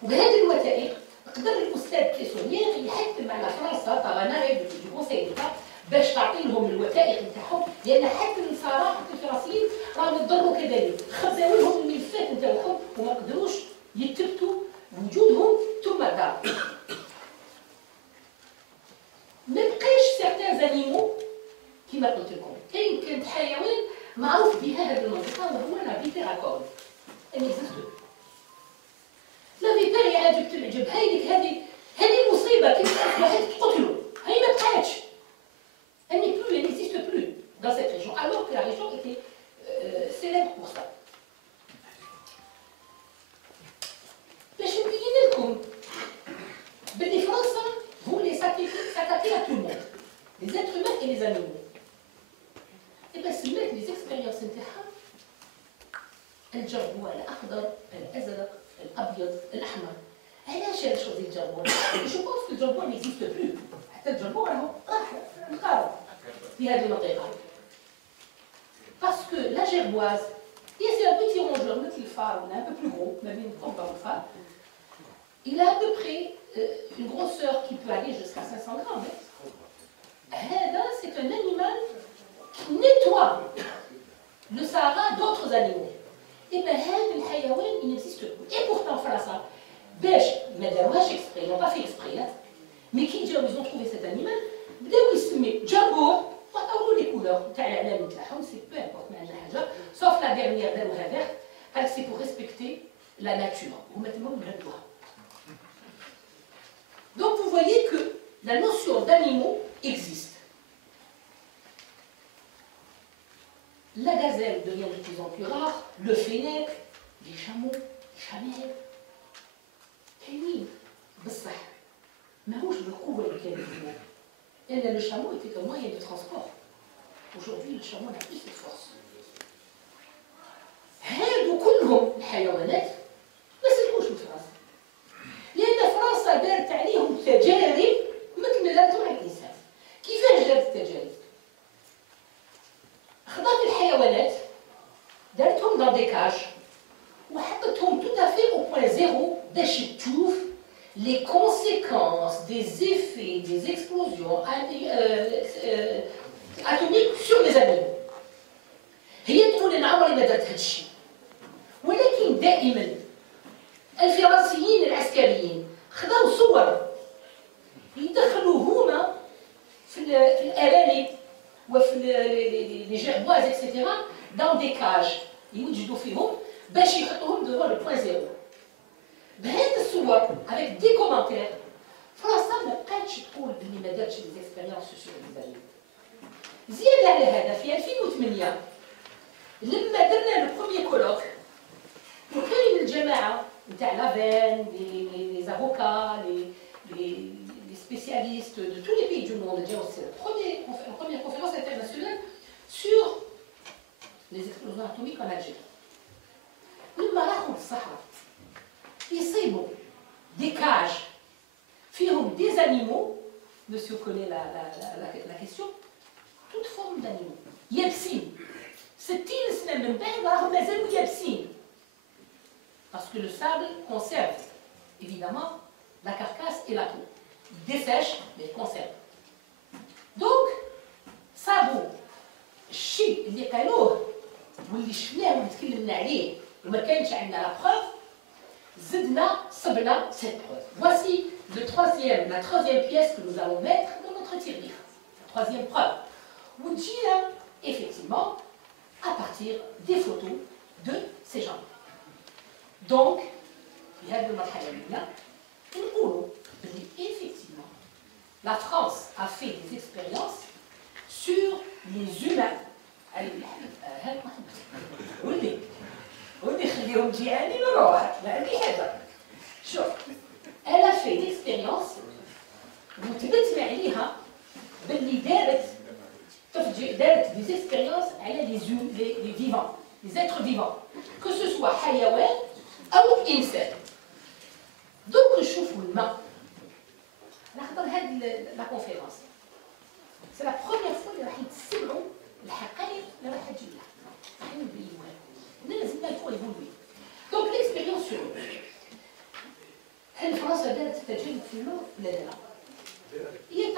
وبهذه الوثائق قدر الاستاذ كيسونيير يحكم على فرنسا طغانا دو كونساي ديتا باش تعطي لهم الوثائق نتاعهم، لان حتى النصارى حتى الفرنسيين راهم يضروا كذلك، خزاو لهم الملفات نتاعهم وما قدروش يثبتوا وجودهم ثم دار. ما بقاش سيغتان زانيمو كيما قلت لكم، كانت حيوان معروف بها هذه المنطقه وهو لا فيبر اكول. ان اكزيست لا فيبر يعجب تعجب، هذه المصيبه كيف واحد تقتلوا، هي ما بقاتش. Elle n'est plus, elle n'existe plus dans cette région, alors que la région était célèbre pour ça. باش نبين لكم بلي فرنسا voulait s'attaquer à tout le monde, les êtres humains et les animaux. Et bien سمات les expériences نتاعها الجربوع الاخضر، الازرق، الابيض، الاحمر. علاش هاد الشغل ديال الجربوع؟ جو بونس كو الجربوع ما اكزيست بلو، حتى الجربوع راهو راح انقرض في هذه المنطقة. باسكو لا جيربواز هي سي ان بيتي رونجور مثل الفار ولا ان بو بلو غرو، ما بين القنبة والفار. Il a à peu près une grosseur qui peut aller jusqu'à 500 grammes. هذا c'est un animal qui nettoie le Sahara d'autres animaux. Et bien هذا الحيوان il n'existe plus. Et pourtant فرنسا باش ما داروهاش exprès, ils n'ont pas fait exprès, mais qui جاو ils ont trouvé cet animal بداو يسميو جابوه وعطاولو لي كولور تاع الاعلام نتاعهم، سي بو امبورت ما عندنا حاجه، سوف لا ديرنيير داروها فيغ، قالك سي بور ريسبكتي لا ناتور، هما تما بهدوها. Donc vous voyez que la notion d'animaux existe. La gazelle devient de plus en plus rare, le fennec, les chameaux, les chamelles. كاينين بصح ماهوش بالقوه اللي كانت زمان. لأن le chameau était un moyen de transport. Aujourd'hui, le chameau n'a plus cette force. هادو كلهم الحيوانات ما سلكوش من فرنسا. لأن فرنسا دارت عليهم تجارب مثل ما دارت مع الإنسان. كيفاش دارت التجارب؟ خذات الحيوانات دارتهم dans des cages وحطتهم tout à fait au point zéro باش تشوف les conséquences des effets fait des explosions atomiques sur les animaux. هي تقول انا عمري ما درت هذا الشيء، ولكن دائما الفرنسيين العسكريين خذوا صور يدخلوا هما في الارانب وفي لي جيربواز اكسيتيرا دون دي كاج يوجدوا فيهم باش يحطوهم دو لو بوين زيرو. بهذه الصور avec دي كومونتير فرنسا ما بقاتش تقول بلي ما دارتش لي زيكسبيريونس سور لي زانيمو. زياده على هذا في 2008 لما درنا لو بروميير كولوك وكاين الجماعه نتاع لافين لي افوكا les spécialistes de tous les pays du monde, c'est la première conférence internationale sur les explosions atomiques en Algérie. لما راحوا للصحراء يصيبوا des cages فيهم des animaux, monsieur connaît la question, toute forme d'animaux, يابسين 60 سنة من بعد راهم مازالوا يابسين. Parce que le sable conserve évidemment la carcasse et la peau. Il dessèche, mais il conserve. Donc, صابوا الشيء اللي قالوه واللي شفناه وتكلمنا عليه وما كانش عندنا لا بروف زدنا صبنا cette preuve. Voici la troisième pièce que nous allons mettre dans notre tirelire. La troisième preuve. وتجينا effectivement à partir des photos de ces gens. Donc, في هذه المرحلة الأولى نقولوا بلي effectivement la France a fait des expériences sur les humains. ودي خليهم جيعانين نروح ما عندي حاجة. شوف elle a fait l'expérience وثبتنا عليها باللي دارت des expériences على les vivants, les êtres vivants, que ce soit حيوان أو إنسان. دوك نشوفوا الماء. نحضر هذه لا كونفيرونس. سي لا بروميير فوا اللي راح يتسمعوا الحقائق اللي راح تجي لها. راح نبينوها. لازم الفوا يفولوي. دونك ليكسبيريونس سور. هل فرنسا دارت تجربة في الماء؟ لا لا لا. هي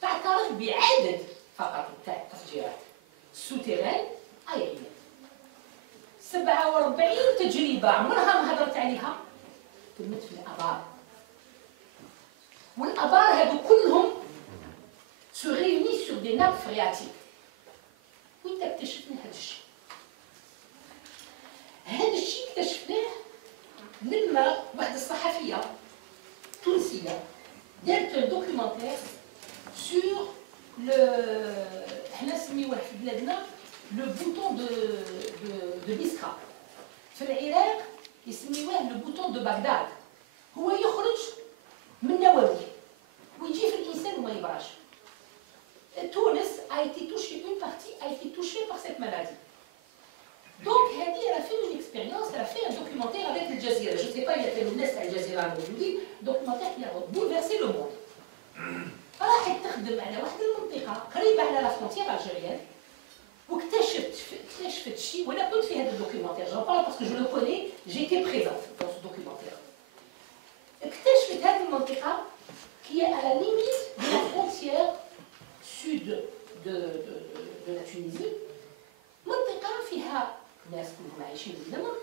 تعترف بعدد فقط تاع التفجيرات سوتيران ايريان 47 تجربه عمرها ما هضرت عليها تمت في الابار والابار هادو كلهم سو ريوني سور دي ناب فرياتيك. وين اكتشفنا هذا الشيء؟ هذا الشيء اكتشفناه لما واحده الصحفيه تونسيه دارت دوكيومونتير سور احنا نسميوه في بلادنا لو بوتون دو بيسكا. في العراق يسميوه لو بوتون دو بغداد. هو يخرج من نووي ويجي في الانسان وما يبراش. تونس a été touchée, une partie a été touchée par cette maladie. Donc هذه elle a fait une expérience, elle a fait un documentaire avec Al Jazeera. Je ne sais pas, il y a كانوا الناس تاع الجزيرة الموجودين. documentaire qui a bouleversé le monde. راحت تخدم على واحد المنطقه قريبه على لا فرونتيير الجيريان واكتشفت شيء وانا كنت في هذا الدوكيومونتير جون بارل باسكو جو لو كوني جيتي بريزون في الدوكيومونتير. اكتشفت هذه المنطقه qui est à la limite de la frontière sud de la Tunisie. منطقه فيها ناس كلهم عايشين بالدمر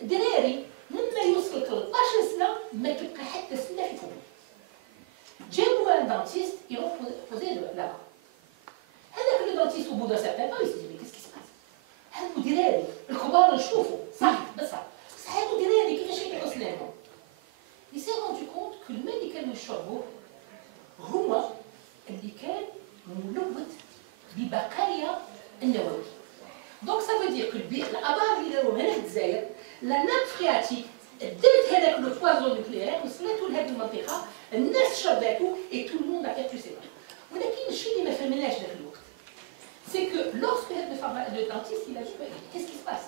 دراري لما يوصل 13 سنه ما تبقى حتى سنه في فمه. جابوا un dentiste, ils ont posé là-bas. هذاك le dentiste au bout d'un certain temps, il se dit mais qu'est-ce qui se passe؟ هادو دراري الكبار نشوفوا صح بصح هادو دراري كيفاش يطيحوا سنانهم؟ Il s'est rendu compte que الماء اللي كانوا يشربوه هما اللي كان ملوث ببقايا النووي. دونك سا فو دير كو الابار اللي داروهم هنا في الجزائر لا ناب فرياتيك دات هذاك لو بوازون نوكليير وصلتو لهذه المنطقه الناس شرباتو اي تو الموند ا بيرتو سي با. ولكن الشيء اللي ما فهمناش ذاك الوقت سي كو لورسك هذا لو دانتيست il a vu qu'est-ce qui se passe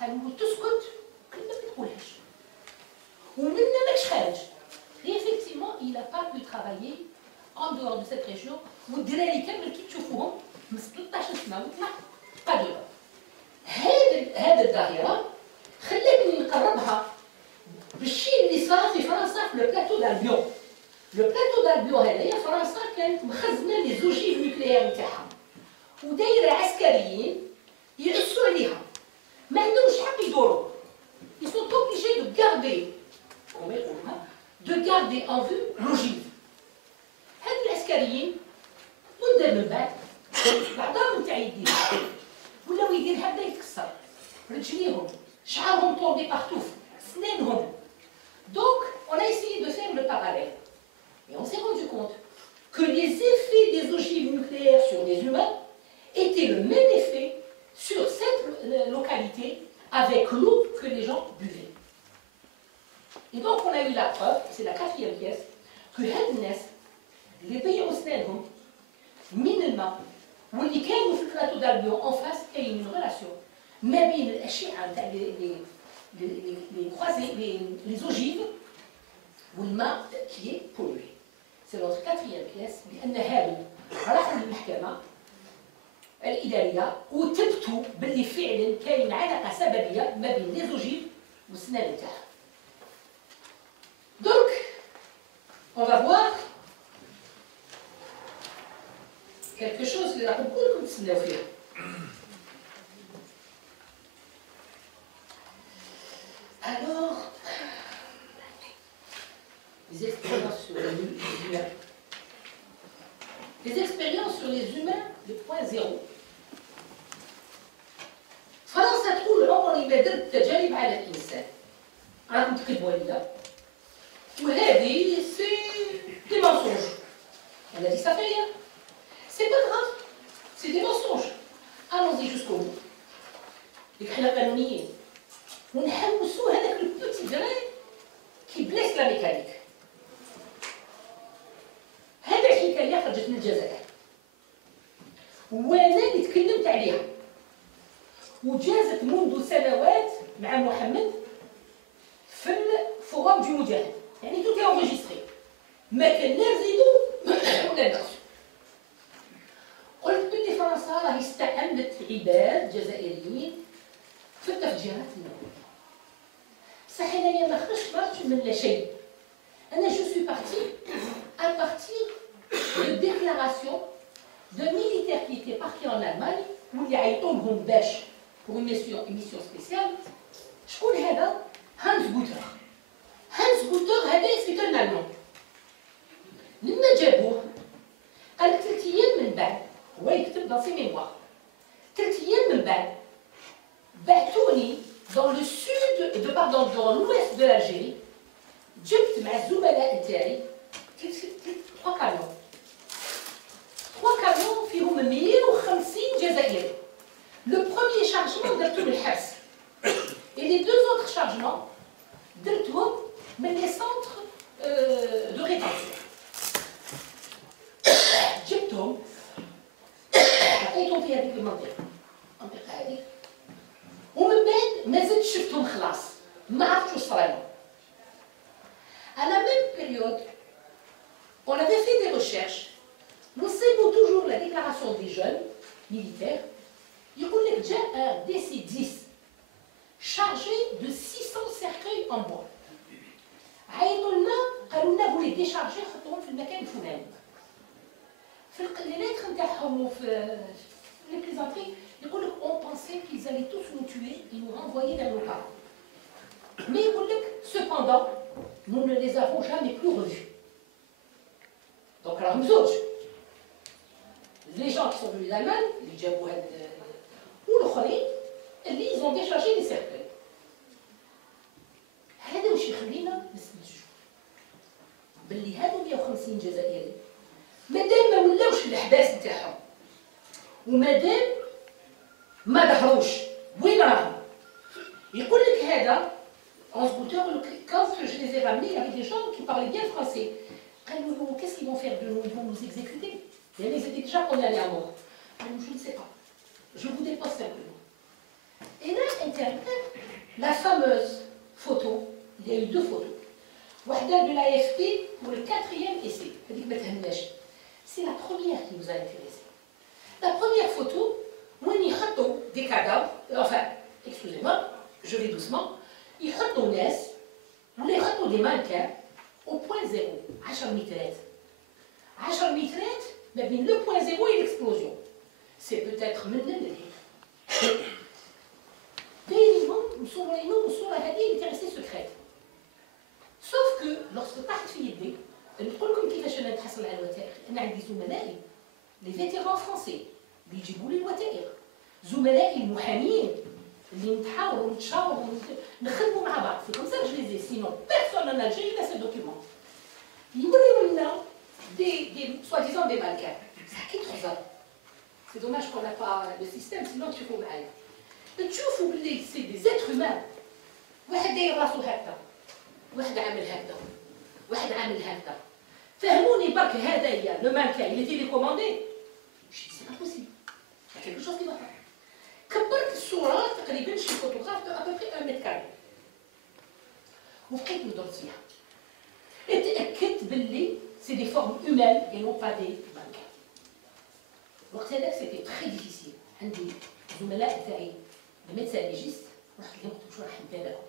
قالوا له تسكت كلمه ما تقولهاش ومنا ماكش خارج. Et effectivement, il n'a pas pu travailler en dehors de cette région والدراري كامل كي تشوفوهم من 13 سنه وطلع با دو. هذا الظاهره خلتني نقربها بالشيء اللي صار في فرنسا في البلاتو دالبيون. لو بلاتو دالبيو هذايا فرنسا كانت مخزنه لي زوجيف نيوكليير نتاعها ودايره عسكريين يعسوا عليها ما عندهمش حق يدوروا. Ils sont obligés de garder en vue l'ogive. هاد العسكريين مده من بعد العظام نتاع يديهم ولاو يدير هكذا يتكسر رجليهم شعرهم طوبي بارتو سنانهم. Donc on a essayé de faire le parallèle et on s'est rendu compte que les effets des ogives nucléaires sur les humains étaient le même effet sur cette localité avec l'eau que les gens buvaient. Et donc on a eu la preuve, c'est la quatrième pièce, que هاد الناس اللي ضيعوا سنانهم من الماء واللي كانوا في البلاطو دالبيون en face كاين une relation ما بين الأشعة نتاع les ogives والماء qui est pollué. C'est notre quatrième pièce لأن هادو راحوا للمحكمة الإدارية وثبتوا باللي فعلا كاين علاقة سببية ما بين لي زوجيف والسنان نتاعها. Donc, on va voir quelque chose اللي راح نقول لكم تسناو فيه. Alors, les expériences sur les humains. Les expériences sur les humains, le point zéro. فرنسا تقول عمري ما درت تجارب على الإنسان. راكم تكذبوا عليا. وهذه سي دي mensonges. Elle a dit ça fait rien. C'est pas grave. C'est des mensonges. Allons-y jusqu'au bout. الحنا قانونيين. ونحوسوا هذاك البوتي غران كي بلاس لا ميكانيك. هذا الحكايه خرجت من الجزائر. وانا اللي تكلمت عليها. وجازت منذ سنوات مع محمد في الفورم دو مجاهد. يعني tout est enregistré. ما كان لا نزيدو ولا نقصو. قلت بلي فرنسا راهي استعملت عباد جزائريين في التفجيرات النووية. صح انايا ما خرجتش من لا شيء. انا جو سوي بارتي à partir de déclarations de militaires qui étaient partis en Allemagne واللي عيطوا لهم باش pour une mission spéciale. شكون هذا؟ هانس بوتر. هانس بوتر هذا سي ان ألمان. لما جابوه قال لك 3 أيام من بعد هو يكتب dans ses mémoires 3 أيام من بعد بعثوني dans le sud de pardon dans l'ouest de l'Algérie جبت مع الزملاء نتاعي 3 كاميون 3 كاميون فيهم 150 جزائري. Le premier chargement درتو من الحبس et les 2 autres chargements درتهم من les centres de rétention. جبتهم حطيتهم في هذيك المنطقة هذيك ومن بعد ما زدت شفتهم خلاص ما عرفتش واش صرالهم. À la même période, on avait fait des recherches. Nous savons toujours la déclaration des jeunes militaires. يقول لك جاء un DC-10 chargé de 600 cercueils en bois. عيطوا لنا قالوا لنا بولي ديشارجي حطوهم في المكان الفلاني. في الليتر نتاعهم وفي لي بليزانتري يقول لك on pensait qu'ils allaient tous nous tuer et nous renvoyer vers nos parents. Mais يقول لك cependant nous ne les avons jamais plus revus. Donc راهم زوج. Les gens qui sont venus d'Allemagne, اللي جابوا هاد والاخرين اللي ils ont déchargé les cercueils. هذا واش يخلينا نستنتجوا باللي هادو 150 جزائري مادام ما ولاوش الاحداث نتاعهم ومادام ما ظهروش وين راهم. يقول لك هذا en scooter, quand je les ai ramenés, il y avait des gens qui parlaient bien français. Qu'est-ce qu'ils vont faire de nous? Ils vont nous exécuter. Et ils étaient déjà condamnés à mort. Je ne sais pas. Je vous dépose simplement. Et là, intervient la fameuse photo. Il y a eu 2 photos. Wahda de l'AFP pour le 4e essai. C'est la première qui nous a intéressé. La première photo, où il y a des cadavres, enfin, excusez-moi, je vais doucement. يحطوا ناس ولا يحطوا دي مانكان au point zéro 10 مترات ما بين le point zéro et l'explosion. C'est peut-être من اللي دائما نصوروا لنا الصورة هذه اللي ترسي سكريت. sauf que lorsque طاحت في يدي نقول لكم كيفاش انا نتحصل على الوثائق. انا عندي زملائي لي فيتيران فرونسي اللي يجيبوا لي الوثائق، زملائي المحامين اللي نتحاوروا ونتشاوروا ونخدموا مع بعض. سي كوم سا جو لي زي سينون بيرسون ان الجيري لا سي دوكيومون يوريو لنا دي soi-disant des mannequins. Ça qui trop ça. C'est dommage qu'on n'a pas le système, sinon tu fous معايا. تشوفوا بلي سي دي زيتر هومان. واحد داير راسو هكذا، واحد عامل هكذا، واحد عامل هكذا. فهموني برك هذايا لو مانكان اللي تيليكوموندي. ماشي سي با بوسيبل. كاين شوز اللي واقع. كبرت الصورة تقريبا شي فوتوغراف دو ابوبري 1 متر كاري. وبقيت ندرس فيها. اتأكدت باللي سي دي فورم هومان et non pas des mannequins. وقت هذاك سيتي تري ديفيسيل. عندي زملاء تاعي لي ميدسان ليجيست رحت لهم قلت واش راح ندير لكم؟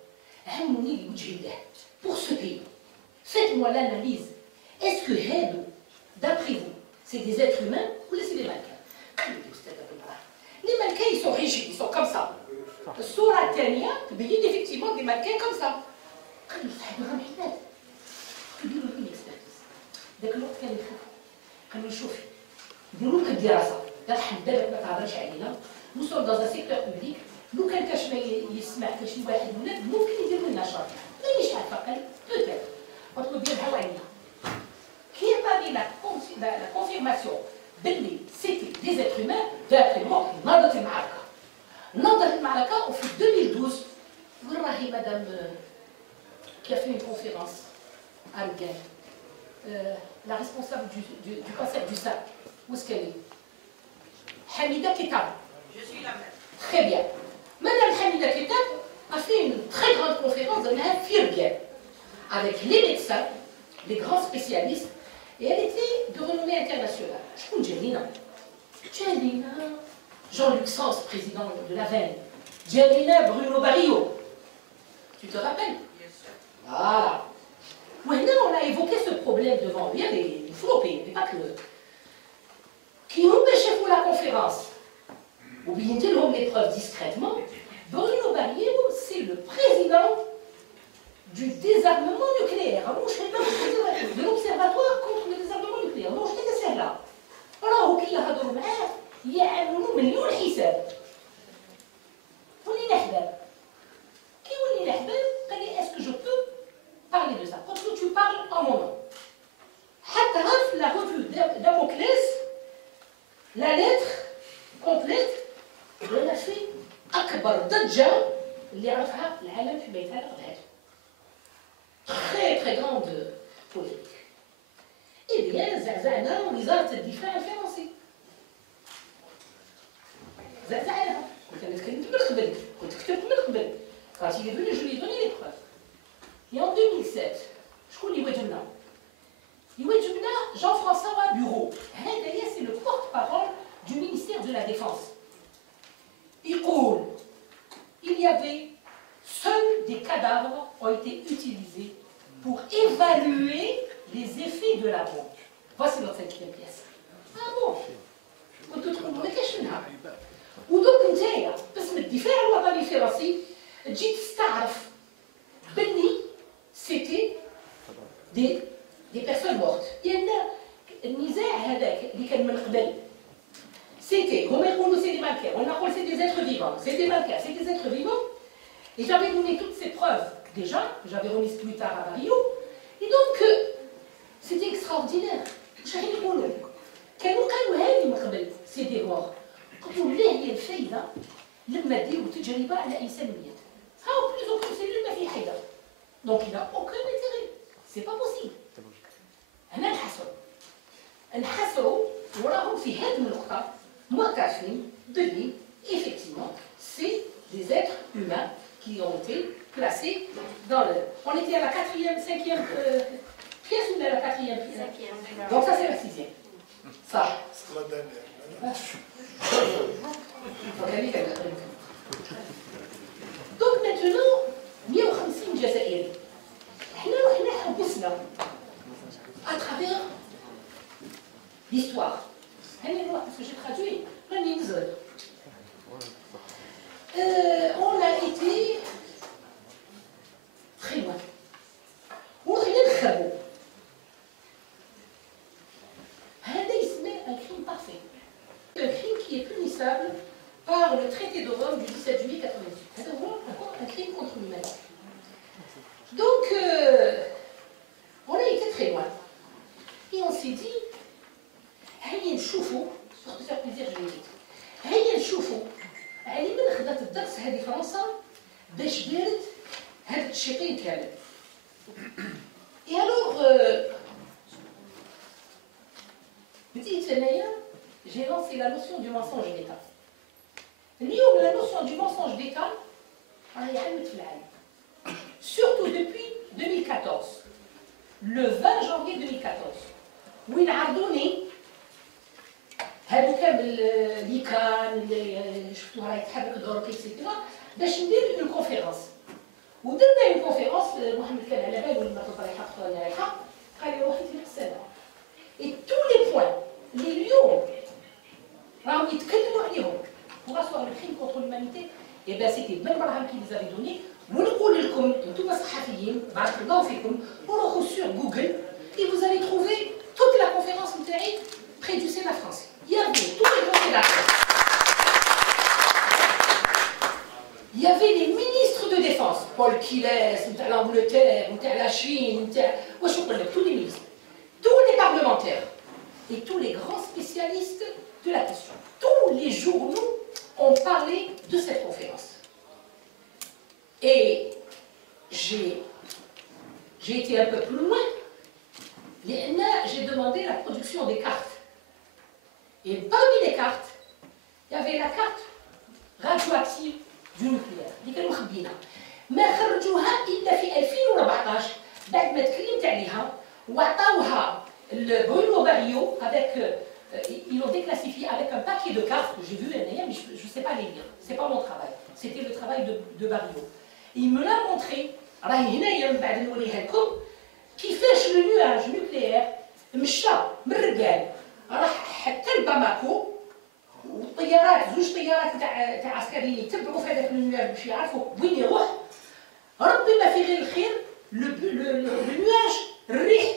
عاونوني لوجه الله. Pour ce pays, faites-moi l'analyse. Est-ce que هادو d'après vous, c'est des êtres humains ou c'est des mannequins? قال لي أستاذ عبد الله les mannequins ils sont rigides, ils sont comme ça. الصورة الثانية تبين effectivement des mannequins comme ça. قال لي صاحبي راه محتاج. نديروا لهم اكسبيرتيز. ذاك الوقت كان يخاف. قال لي شوفي نديروا لك الدراسة. راح ندير ما تعرفش علينا. Nous sommes dans un secteur public. لو كان كاش ما يسمع كاش واحد ولاد ممكن يدير لنا شر. مانيش عارفة قال peut-être. قلت له ديرها وعينا. Qui a donné la confirmation باللي c'était des êtres humains d'après moi نضت المعركة. نضت المعركة وفي 2012 وين راهي مدام qui a fait une conférence à Mguel, la responsable du cancer du sein, où est-ce qu'elle est? Hamida Ketab. Je suis la même. Très bien. Madame Hamida Ketab a fait une très grande conférence dans la Firgel avec les médecins, les grands spécialistes, et elle était de renommée internationale. Je trouve Jelina. Jean-Luc Sens, président de la Veine. Jelina Bruno Barrio. Tu te rappelles? Bien sûr. Voilà. Maintenant, on a évoqué ce problème devant lui, les flopés, pas que qui ont empêché pour la conférence. Ou bien ils ont l'épreuve discrètement. Bruno Barrio, c'est le président du désarmement nucléaire. De l'Observatoire contre le désarmement nucléaire. Non, je sais que c'est là. Alors, qui a هضروا معاه يعملوا مليون حساب. ولي نحباب. كي ولي نحباب قال لي est-ce que je peux parler de ça? Quand tu parles en mon nom. حتى في la revue Damoclès, la lettre complète ولا في أكبر ضجة اللي عرفها العالم في بيت هذا الغد. Très très grande polémique. Eh bien, زعزعنا وزارة الدفاع الفرنسي. زعزعنا. قلت أنا تكلمت من قبل، كنت كتبت من قبل. Quand il est venu, je lui ai donné les preuves. Et en 2007, شكون اللي يواجهنا؟ يواجهنا Jean-François Bureau. هذايا c'est le porte-parole du ministère de la Défense. Il y avait seuls des cadavres ont été utilisés pour évaluer les effets de la bombe. Voici notre 5e pièce. Ah bon? كنت تقول ما كاش منها. ودوك نتايا باسم الدفاع الوطني الفرنسي تجي تستعرف باللي سيتي des personnes mortes. لأن النزاع هذاك اللي كان من قبل c'était, هما يقولوا c'est des mannequins, on a c'est des êtres vivants, c'est des mannequins, c'est des êtres vivants. Et j'avais donné toutes ces preuves déjà, j'avais remis plus tard à Barrio. Et donc, c'était extraordinaire. شحال يقولوا كانوا قالوا هذه من قبل سي دي مور. قلت له ليه هي الفايده لما ديروا تجربه على انسان ميت؟ ها بليز اوكي سيلول ما فيه حاجه. دونك il n'a aucun intérêt. C'est pas possible. هنا نحسروا وراهم في هذه النقطه معترفين باللي effectivement c'est des êtres humains qui ont été placés dans le... On était à la 4e, 5e pièce ou à la 4e pièce? 5e. Donc ça c'est la 6e. Ça. Donc maintenant 150 جزائري. احنا رحنا حبسنا à travers l'histoire. parce que j'ai traduit. On a été très loin. On a été un crime parfait. Un crime qui est punissable par le traité de Rome du 17 juillet 1998. C'est encore un crime contre l'humanité. Donc, on a été très loin. Et on s'est dit, هيا نشوفوا pour te faire plaisir je l'ai dit هيا نشوفوا علي من خدات الدرس هذه فرنسا باش دارت هذا التشقيق كامل. Et alors بديت انايا j'ai lancé la notion du mensonge d'État. اليوم la notion du mensonge d'État راهي عمت في العالم. Surtout depuis 2014. Le 20 janvier 2014 وين عرضوني هادو كامل اللي كان اللي شفتوها راهي تحرك دورك اكسيتيرا باش ندير اون كونفيرونس ودرنا اون كونفيرونس محمد كان على بالو لما كنت رايحه خطوه انا رايحه قال لي روحي في السنه اي تو لي بوين اللي اليوم راهم يتكلموا عليهم pour asseoir le crime contre l'humanité et bien c'était Ben Braham qui les avait donnés ونقول لكم انتم الصحفيين بارك الله فيكم وروحوا sur Google et vous allez trouver toute la conférence نتاعي près du Sénat français. Il y avait tous les grands sénateurs. Il y avait les ministres de défense, Paul Kiles, l'Angleterre, la Chine, tous les ministres, tous les parlementaires et tous les grands spécialistes de la question. Tous les journaux ont parlé de cette conférence. Et j'ai été un peu plus loin. J'ai demandé la production des cartes. Et parmi les cartes, il y avait la carte radioactive du nucléaire. اللي كانوا مخبينها. ما خرجوها إلا في 2014 بعد ما تكلمت عليها وعطاوها Bruno Barrio avec ils l'ont déclassifié avec un paquet de cartes que j'ai vu mais je ne sais pas les lire. C'est pas mon travail. C'était le travail de Barrio. Et il me l'a montré. راهي هنايا من بعد نوريها لكم كيفاش لو نواج نوكليير مشى من الرقال راح حتى لباماكو والطيارات زوج طيارات تاع عسكريين يتبعوا في هذاك النواج باش يعرفوا وين يروح. ربي ما في غير الخير لو نواج الريح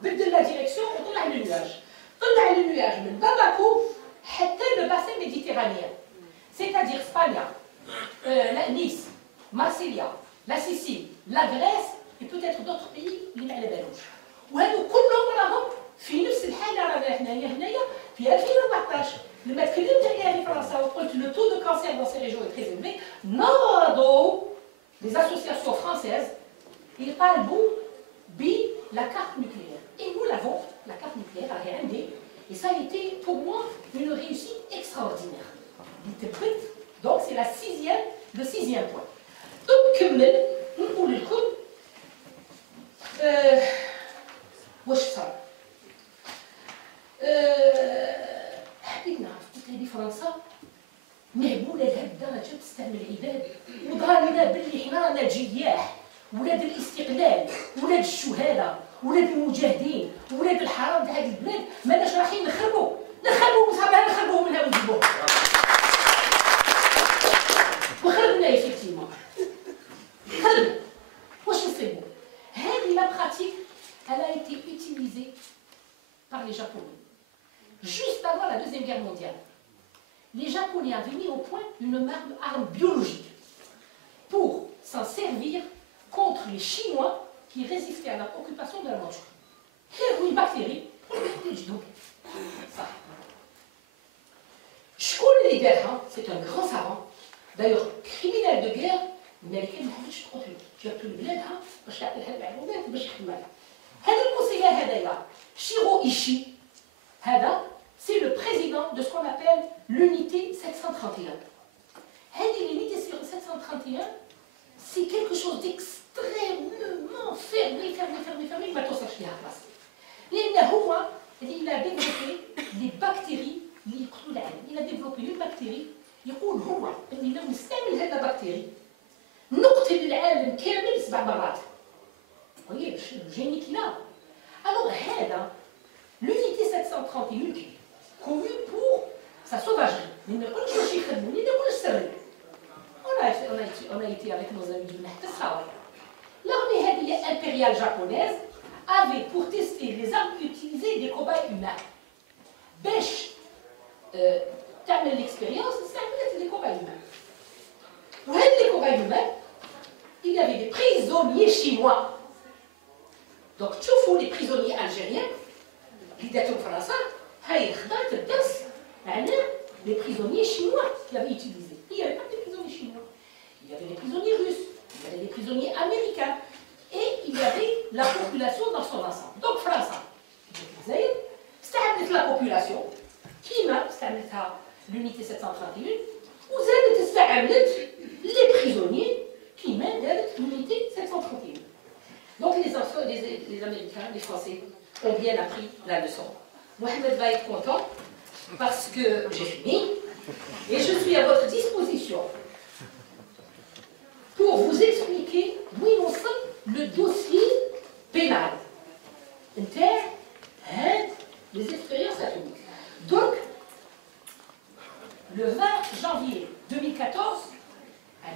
بدل لا ديريكسيون وطلع لو نواج من باماكو حتى لو باسين ميديتيرانيان c'est-à-dire اسبانيا نيس مارسيليا la Sicile, la Grèce et peut-être d'autres pays اللي ما على بالوش. وهادو كلهم راهم في نفس الحاله رانا هنايا في 2014 لما تكلمت عليها في فرنسا وقلت لو تو دو كانسير dans ces régions est très élevé. ناضوا les associations françaises يطالبوا بلا carte nucléaire. Et nous l'avons, la carte nucléaire راهي عندي. Et ça a été pour moi une réussite extraordinaire. Donc c'est le sixième point. نكمل ونقول لكم واش صار. حبيت نعرف قلت هذه فرنسا مهبوله لهذه الدرجه تستعمل العباد وظالمنا باللي حنا رانا جياح ولاد الاستقلال ولاد الشهداء ولاد المجاهدين ولاد الحرام تاع هذه البلاد ماناش رايحين نخربوا صعبها نخربوهم منها ونجيبوهم وخربنا effectivement. La pratique, elle a été utilisée par les Japonais. Juste avant la Deuxième Guerre mondiale, les Japonais avaient mis au point une arme biologique pour s'en servir contre les Chinois qui résistaient à l'occupation de la Mandchourie. Et une bactérie, c'est un grand savant, d'ailleurs criminel de guerre, mais كان ما حدش تقتلو جابتو لبلادها باش يعطيها المعلومات باش يخدمها. هذا الموسيقى هذايا شيرو إيشي هذا c'est le président de ce qu'on appelle l'unité 731. هذه l'unité 731 c'est quelque chose d'extrêmement fermé ما توصلش ليها خلاص. لأن هو il a développé des bactéries اللي يقتلوا العالم. il a développé une bactérie يقول هو أني لو نستعمل هذا البكتيري نقتل العالم كامل 7 مرات. voyez le génie qu'il a. Alors هذا l'unité 731 qui connu pour sa sauvagerie. On a été avec nos amis du Nahtasawa. L'armée impériale japonaise avait pour tester les armes utilisées des cobayes humains. Bêche, termine l'expérience, c'est des cobayes humains. Pour les cobayes humains, il y avait des prisonniers chinois. Donc, tu fous les prisonniers algériens, qui étaient au français, les prisonniers chinois qui avaient utilisé. Il n'y avait pas de prisonniers chinois. Il y avait des prisonniers russes, il y avait des prisonniers américains, et il y avait la population dans son ensemble. Donc, français. C'était la population, qui m'a, c'était l'unité 731, vous avez les prisonniers qui mènent l'unité 731. Donc les Américains, les Français ont bien appris la leçon. Mohamed va être content parce que j'ai fini et je suis à votre disposition pour vous expliquer d'où il en est le dossier pénal. Les expériences atomiques. Donc, le 20 janvier 2014, il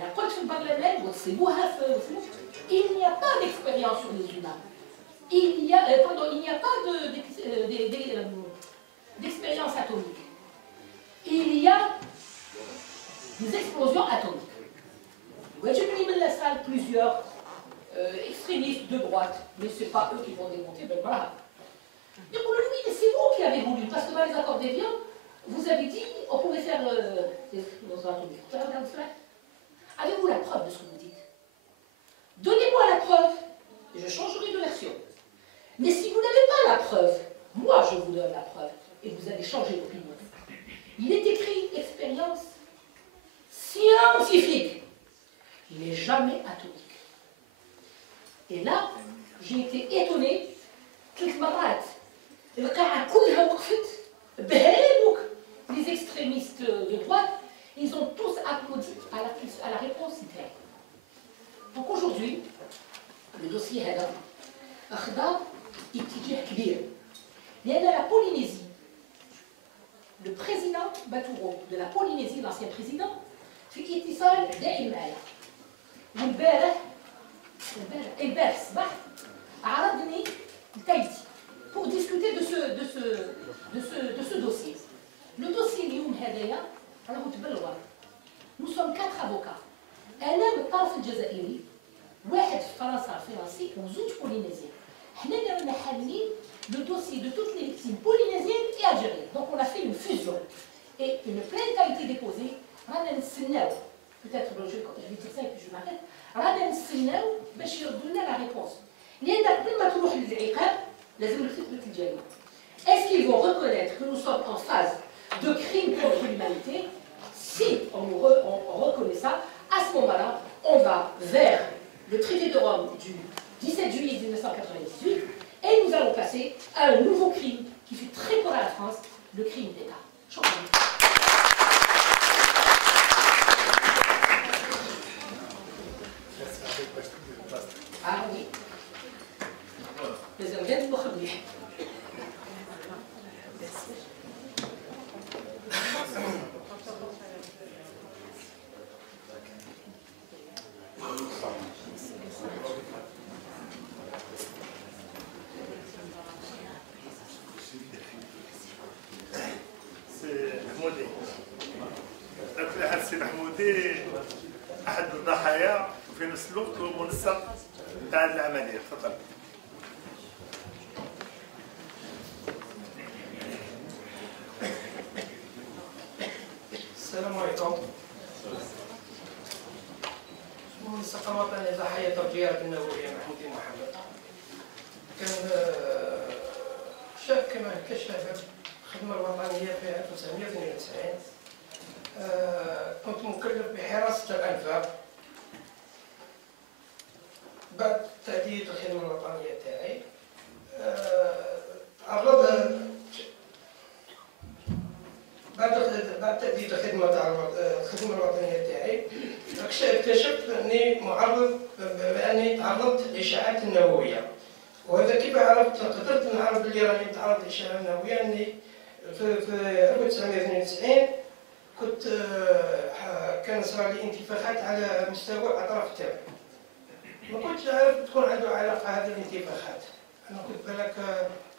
n'y a pas d'expérience sur les humains. Il n'y a pas d'expérience atomique. Il y a des explosions atomiques. Plusieurs extrémistes de droite, mais ce n'est pas eux qui vont démonter, ben voilà. Et pour lui, mais c'est vous qui avez voulu, parce que dans les accords d'Évian, vous avez dit on pouvait faire des explosions atomiques. Avez-vous la preuve de ce que vous dites? Donnez-moi la preuve, et je changerai de version. Mais si vous n'avez pas la preuve, moi je vous donne la preuve, et vous allez changer d'opinion. Il est écrit expérience scientifique. Il n'est jamais atomique. Et là, j'ai été étonnée. Les extrémistes de droite, ils ont tous applaudi à la réponse Hitler. Donc aujourd'hui, le dossier هذا أخذ اتجاه كبير. لأن la Polynésie, le président Baturo de la Polynésie, l'ancien président, في اتصال دائم معايا. والبارح الصباح عرضني لتايتي pour discuter de ce dossier. Le dossier اليوم هذايا راهو تبلور. Nous sommes 4 avocats. أنا من الطرف الجزائري، واحد في فرنسا فرنسي وزوج بولينيزيين. حنا رانا حالين le dossier de toutes les victimes polynésiennes et algériennes. Donc on a fait une fusion. Et une plainte a été déposée. رانا نستناو. Peut-être je vais dire ça et puis je m'arrête. رانا نستناو باش يردوا لنا la réponse. لأن قبل ما تروح للعقاب لازم نكتب الجريمة. Est-ce qu'ils vont reconnaître que nous sommes en phase de crime contre l'humanité? Si on reconnaît ça, à ce moment-là, on va vers le traité de Rome du 17 juillet 1998 et nous allons passer à un nouveau crime qui fait très peur à la France, le crime d'État. Ah oui. لازم غير المخ مليح. السي محمودي احد الضحايا وفي نفس الوقت هو منسق تاع العمليه. تفضل. السلام عليكم. المنسق الوطني لضحايا التفجيرات النوويه محمودي محمد كان شاب كما كشاب الخدمه الوطنيه في 1992. كنت مكلف بحراسة الأنفاق بعد تأدية الخدمة الوطنية تاعي. بعد تأدية الخدمة الوطنية تاعي اكتشفت أني معرض بأني تعرضت للإشعاعات النووية. وهذا كيف عرفت؟ قدرت نعرف بلي راني نتعرض للإشعاعات النووية أني في 1992 كنت كان صار لي انتفاخات على مستوى الاطراف تاعي. ما كنتش عارف تكون عنده علاقه هذه الانتفاخات. انا كنت بالك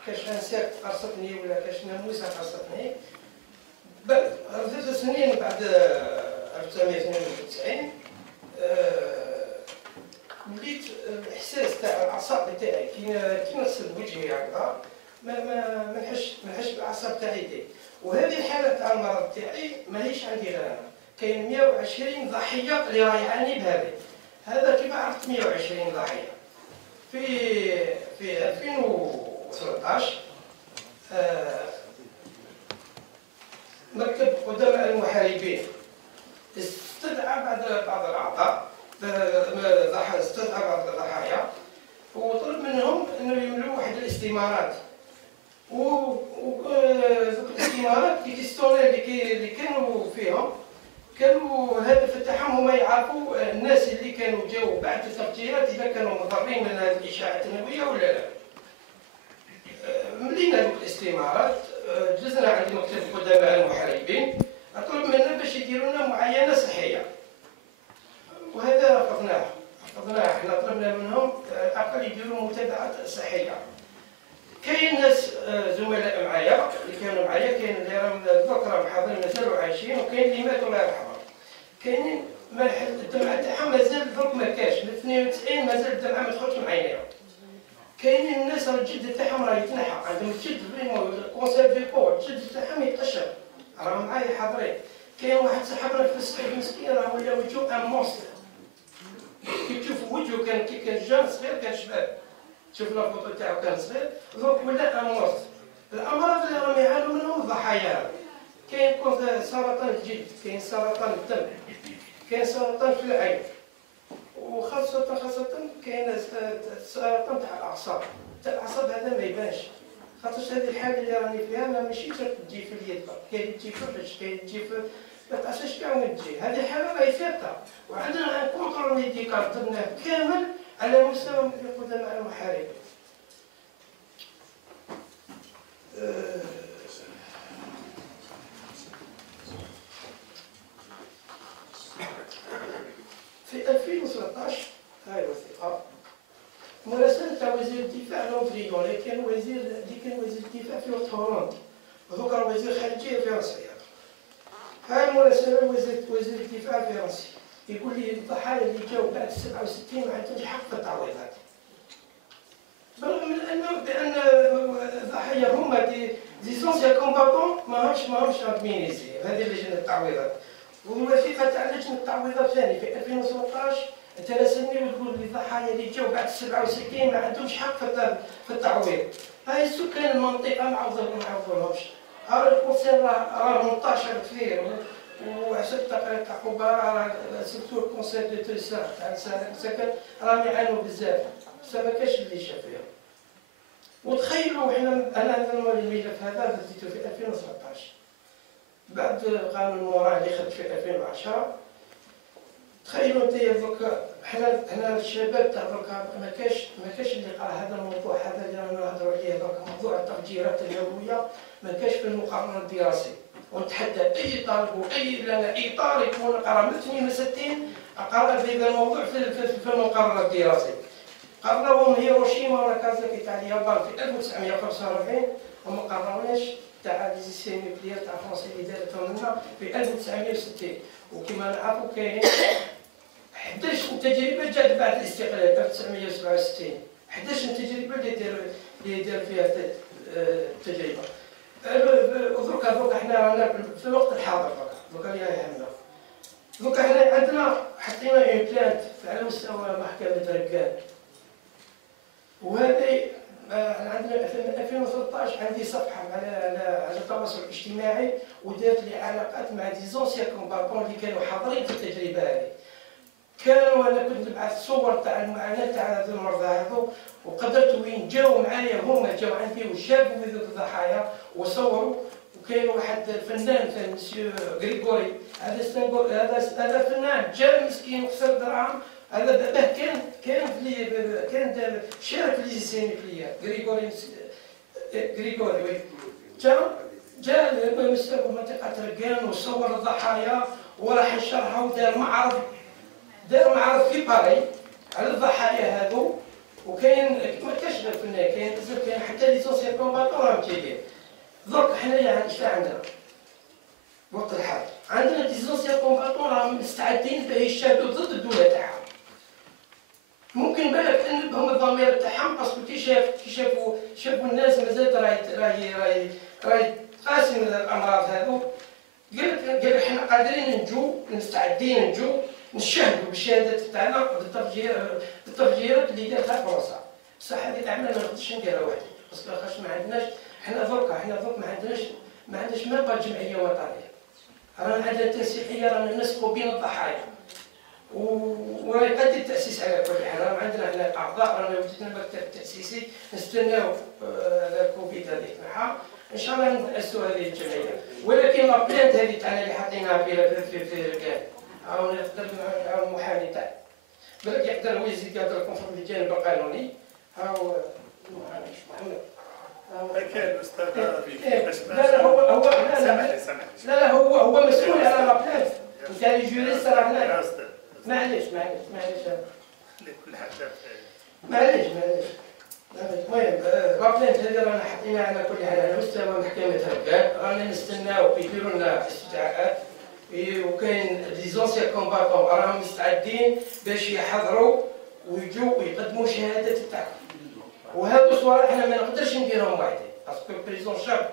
كاش انساك قرصتني ولا كاش ناموسه قرصتني. بعد 3 سنين بعد 1992 وليت الاحساس تاع الاعصاب تاعي كي نغسل وجهي هكذا ما نحش بالاعصاب تاعي دي. وهذه الحاله تاع المرض تاعي ماهيش عندي غير انا، كاين 120 ضحيه اللي راه يعاني بهذه. هذا كيف عرفت 120 ضحيه؟ في 2013 مكتب قدماء المحاربين استدعى بعض الاعضاء استدعى بعض الضحايا وطلب منهم انه يملوا واحد الاستمارات. الاستمارات اللي كانوا فيهم كانوا الهدف تاعهم هما يعرفوا الناس اللي كانوا جاوا بعد التفجيرات اذا كانوا مضرين من هذه الاشعاعات النوويه ولا لا. ملينا هذوك الاستمارات جزنا عند مكتب قدماء المحاربين طلب منا باش يديروا لنا معاينه صحيه، وهذا رفضناه. احنا طلبنا منهم اقل يديروا متابعات صحيه. كاين ناس زملاء معايا اللي كانوا معايا، كاين اللي راهم ذكرى حاضرين مازالوا عايشين، وكاين اللي ماتوا الله يرحمهم. كاينين الدمعه تاعهم مازال درك ما كاش، من 92 مازال الدمعه ما تخرجش من عينيهم. كاينين الناس راه الجلد تاعهم راه يتنحى، عندهم الجلد فريمون كونسيرفي بور، الجلد تاعهم يتقشر، راهم معايا حاضرين. كاين واحد صاحبنا في الصعيد مسكين راه ولا وجهه ان مونستر. كي تشوف وجهه كان جان صغير كان شباب، شوف الفوطو تاعو كان صغير درك ولا ان مونستر. الامراض اللي راهم يعانوا منهم الضحايا، كاين سرطان الجلد، كاين سرطان الدم، كاين سرطان في العين، وخاصة كاين السرطان تاع الأعصاب. تاع الأعصاب هذا ما يبانش، خاطرش هذه الحالة اللي راني فيها ماشي تجي في اليد، كاين تجي في الرجل، كاين تجي في ما تعرفش كاع وين تجي. هذه الحالة راهي ثابتة، وعندنا ان كونترول ميديكال درناه كامل على مستوى قدماء المحاربين. في 2013 هاي الوثيقة مراسلة تاع وزير الدفاع لونفريون اللي كان وزير الدفاع في وقت هولندا، وذوك راه وزير الخارجية الفرنسي. هاي المراسلة وزير الدفاع الفرنسي يقول لي الضحايا اللي جاوا بعد 67 ما عندهمش حق في التعويضات، برغم من بان الضحايا هما دي زونسيان كومباتون ماهمش ادمينيزي هذه لجنة التعويضات. والوثيقة تاع لجنة التعويضات ثاني في 2013 تراسلني وتقول لي الضحايا اللي جاوا بعد 67 ما عندهمش حق في التعويض. هاي سكان المنطقة ما عوضوهمش. هذا الكونسير راه منتشر كثير، وعشت التقارير تاع خبراء سيرتو الكونسير دو توسا تاع السكن راهم يعانوا بزاف، بصح ما كاش اللي شاف فيهم. وتخيلوا انا الملف هذا بديته في 2013 بعد قانون المراه اللي خدت في 2010. تخيلوا انت دوك حنا الشباب تاع دوك ما كاش اللي قرا هذا الموضوع هذا اللي رانا نهضروا عليه دوك، موضوع التفجيرات النوويه ما كاش في المقرر الدراسي. ونتحدى اي طالب اي طالب يكون قرا من 62 قرا هذا الموضوع في المقرر الدراسي. قراوهم هيروشيما وناكازاكي تاع اليابان في 1945 وما قراوناش تاع ليزيسي نوكليير تاع فرنسا اللي دارتهم لنا في 1960. وكما نعرفوا كاين 11 تجربه جات بعد الاستقلال 1967، 11 تجربه اللي دار فيها التجربه. ودروك حنا رانا في الوقت الحاضر دوكا اللي يهمنا. دوكا حنا عندنا حطينا اون بلانت على مستوى محكمه ركان، وهذه عندنا في 2013 عندي صفحه على التواصل الاجتماعي ودرت لي علاقات مع دي زونسيان كومباتون اللي كانوا حاضرين في التجربه هذه. كانوا انا كنت نبعث صور تاع المعاناه تاع هذو المرضى هذو، وقدرت وين جاوا معايا هما جاوا عندي وشافوا هذوك الضحايا وصوروا. وكاين واحد الفنان مسيو غريغوري، هذا فنان جا مسكين خسر دراهم، هذا دابا كان شارك في ليزيسي نوكليير غريغوري وي جا جاء مستوى منطقة ركان وصور الضحايا وراح نشرها ودار معرض في باري على الضحايا هذو. وكاين ما كاش غير فنان، كاين بزاف، كاين حتى لي سوسيال كومباتون راهم كاينين. درك حنايا اش عندنا وقت الحرب؟ عندنا دي سوسيال كومباتون راهم مستعدين باش يشادوا ضد الدوله تاعهم. ممكن بالك ان بهم الضمير تاعهم باسكو كي شافوا الناس مازالت راهي تقاسم الامراض هذو. قال لك حنا قادرين مستعدين نشهدوا بالشهادات تاعنا بالتفجيرات اللي دارتها فرنسا. بصح هذه العمله ما نقدرش نديرها وحدي، باسكو لاخاطش ما عندناش حنا درك ما عندناش ما بقى جمعيه وطنيه. رانا عندنا تنسيقيه، رانا نسقوا بين الضحايا وراهي قد التاسيس على كل حال. رانا عندنا حنا اعضاء، رانا وجدنا المكتب التاسيسي نستناو الكوفيد هذيك معها ان شاء الله نأسسوا هذه الجمعيه. ولكن لا بلانت هذه تاعنا اللي حاطينها في ركان او نقدر المحامي تاعنا بالك يقدر هو يزيد يهضر لكم في الجانب القانوني. هاو المحامي محمد كاين الاستاذ لا هو مسؤول على لا بلانت. انت اللي جوريست راه هنا. معليش المهم رابلانت هذه رانا حاطينها على كل حال على مستوى محكمة ركان. رانا نستناو يديروا لنا استدعاءات، وكاين دي زونسيان كومباتون راهم مستعدين باش يحضروا ويجوا ويقدموا شهادات تاعهم. وهذو صوالح حنا ما نقدرش نديرهم وحدي، باسكو البريزون شاب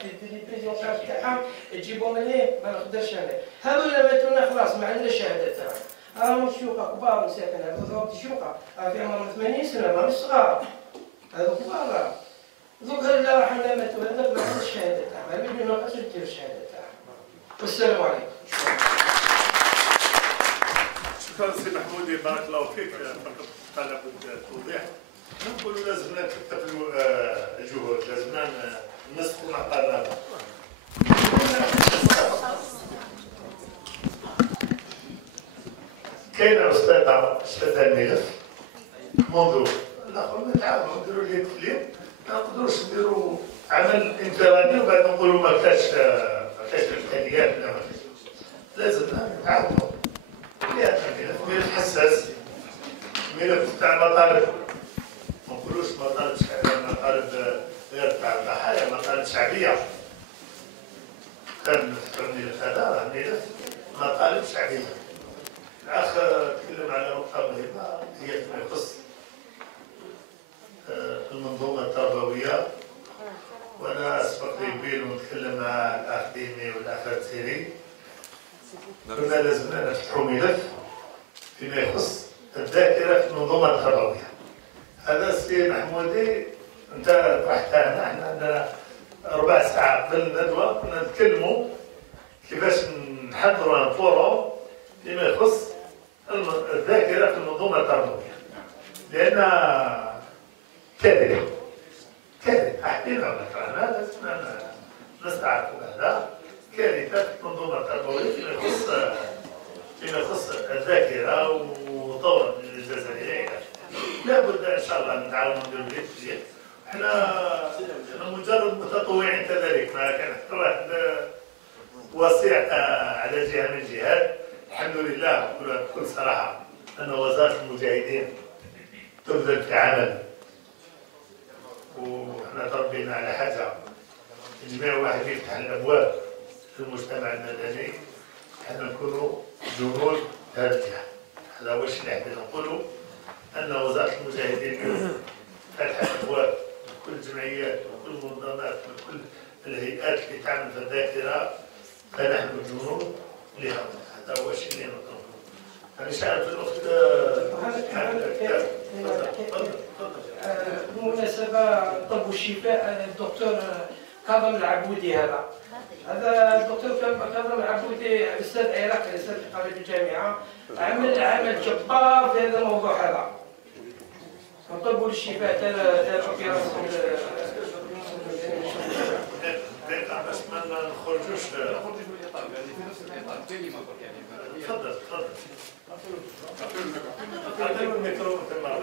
تاعهم تجيبهم ليه ما نقدرش انا. هذو اللي ماتونا خلاص ما عندناش شهادات تاعهم. راهم شيوخ كبار مساكن، هذو شيوخ في عمرهم 80 سنه ماهمش صغار، هذو كبار. دوك اللي راح ماتوا هذاك ما عندوش الشهاده تاعهم، ما نقدرش ندير الشهاده تاعهم. والسلام عليكم. شكرا سي محمودي، بارك الله فيك. فقط طلب التوضيح. نقولوا لازمنا نكتفوا الجهود، لازمنا نسقوا معطانا. كاين استاذ الملف منذ الاخر نتعاونوا نديروا اليد في اليد، ما نقدروش نديروا عمل انفرادي وبعد نقولوا ما كاش الامكانيات. لا لازمنا نتعاونوا. لهذا الملف حساس، ملف تاع مطالب، ما نقولوش مطالب شعبيه، مطالب غير تاع الضحايا، مطالب شعبيه. كان الملف هذا راه ملف مطالب شعبيه. الاخ تكلم على نقطه مهمه هي فيما يخص المنظومه التربويه، وانا سبق لي بين ونتكلم مع الاخ ديمي والاخ تسيري. قلنا لازمنا نفتحوا ملف فيما يخص الذاكره في المنظومه التربويه. هذا السي محمودي انت طرحتها هنا، احنا عندنا ربع ساعه قبل الندوه كنا نتكلموا كيفاش نحضروا الفورم فيما يخص الذاكره في المنظومه التربويه، لان كذب احكينا ونفعنا، لازمنا نستعرفوا هذا كارثه في المنظومه التربويه فيما يخص الذاكره وطور الجزائريه. لابد ان شاء الله نتعاونوا نديروا اليد. احنا مجرد متطوعين كذلك، ما كان حتى واحد وصية على جهه من الجهات. الحمد لله بكل صراحه ان وزاره المجاهدين تبذل في عمل، وحنا تربينا على حاجه جميع واحد يفتح الابواب في المجتمع المدني. حنا نكونوا جنود هذا الجهه. هذا هو الشيء اللي حبينا نقولوا، ان وزاره المجاهدين فتحت الابواب لكل الجمعيات وكل المنظمات وكل الهيئات اللي تعمل في الذاكره، فنحن جنود لها. هذا هو الشيء اللي نطلبه. انا شايف الاخت بالمناسبه طب الشفاء الدكتور كاظم العبودي، هذا الدكتور كاظم العبودي استاذ عراقي، استاذ في قضيه الجامعه، عمل عمل جبار في هذا الموضوع هذا. طب الشفاء تاع اوبيراسيون باش ما نخرجوش. تفضل اعطيهم الميكرو تمام.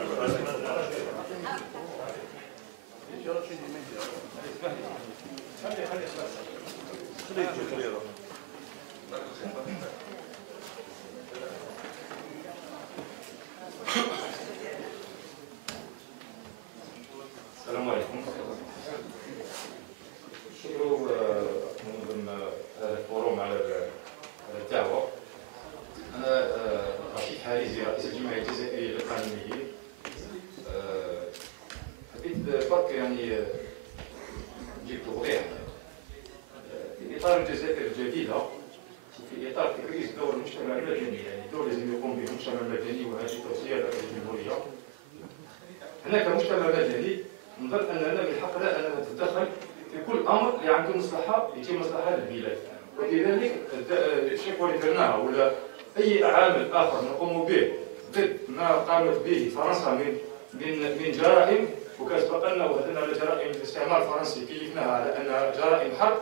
السلام عليكم. شكرا منظم هذا الفوروم على الدعوة. أنا رشيد حارزي رئيس الجمعية الجزائرية للقانونيين. حبيت برك يعني نجيب توضيح في إطار الجزائر الجديدة وفي إطار تكريس دور المجتمع المدني، يعني دور لازم يقوم به المجتمع المدني وهذه توصية رئيس الجمهورية. هناك مجتمع مدني نظن أننا بالحق لا أن نتدخل في كل أمر اللي عنده مصلحة يجي مصلحة للبلاد، ولذلك الشكوى اللي درناها ولا أي عامل آخر نقوم به ضد ما قامت به فرنسا من جرائم، وكان سبق لنا وهدنا على جرائم الاستعمار الفرنسي كيفناها على أنها جرائم حرب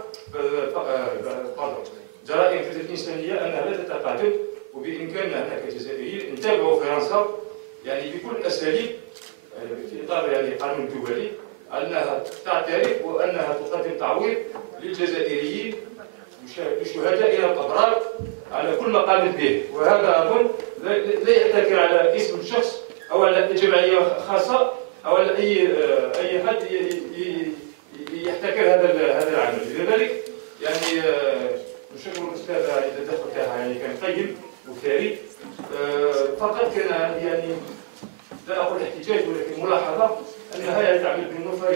جرائم ضد الإنسانية أنها لا تتقادم، وبإمكاننا هنا كجزائريين نتابعوا فرنسا يعني بكل الأساليب في إطار يعني قانون دولي أنها تعترف وأنها تقدم تعويض للجزائريين لشهدائنا الأبرار على كل ما قامت به، وهذا أظن لا يحتكر على اسم الشخص أو على جمعية خاصة أو على أي حد يحتكر هذا العمل. لذلك يعني نشكر الأستاذ على التدخل تاعها، يعني كان قيم وثري. فقط كان يعني لا أقول احتجاج ولكن ملاحظة أنها يعني تعمل بمنفردة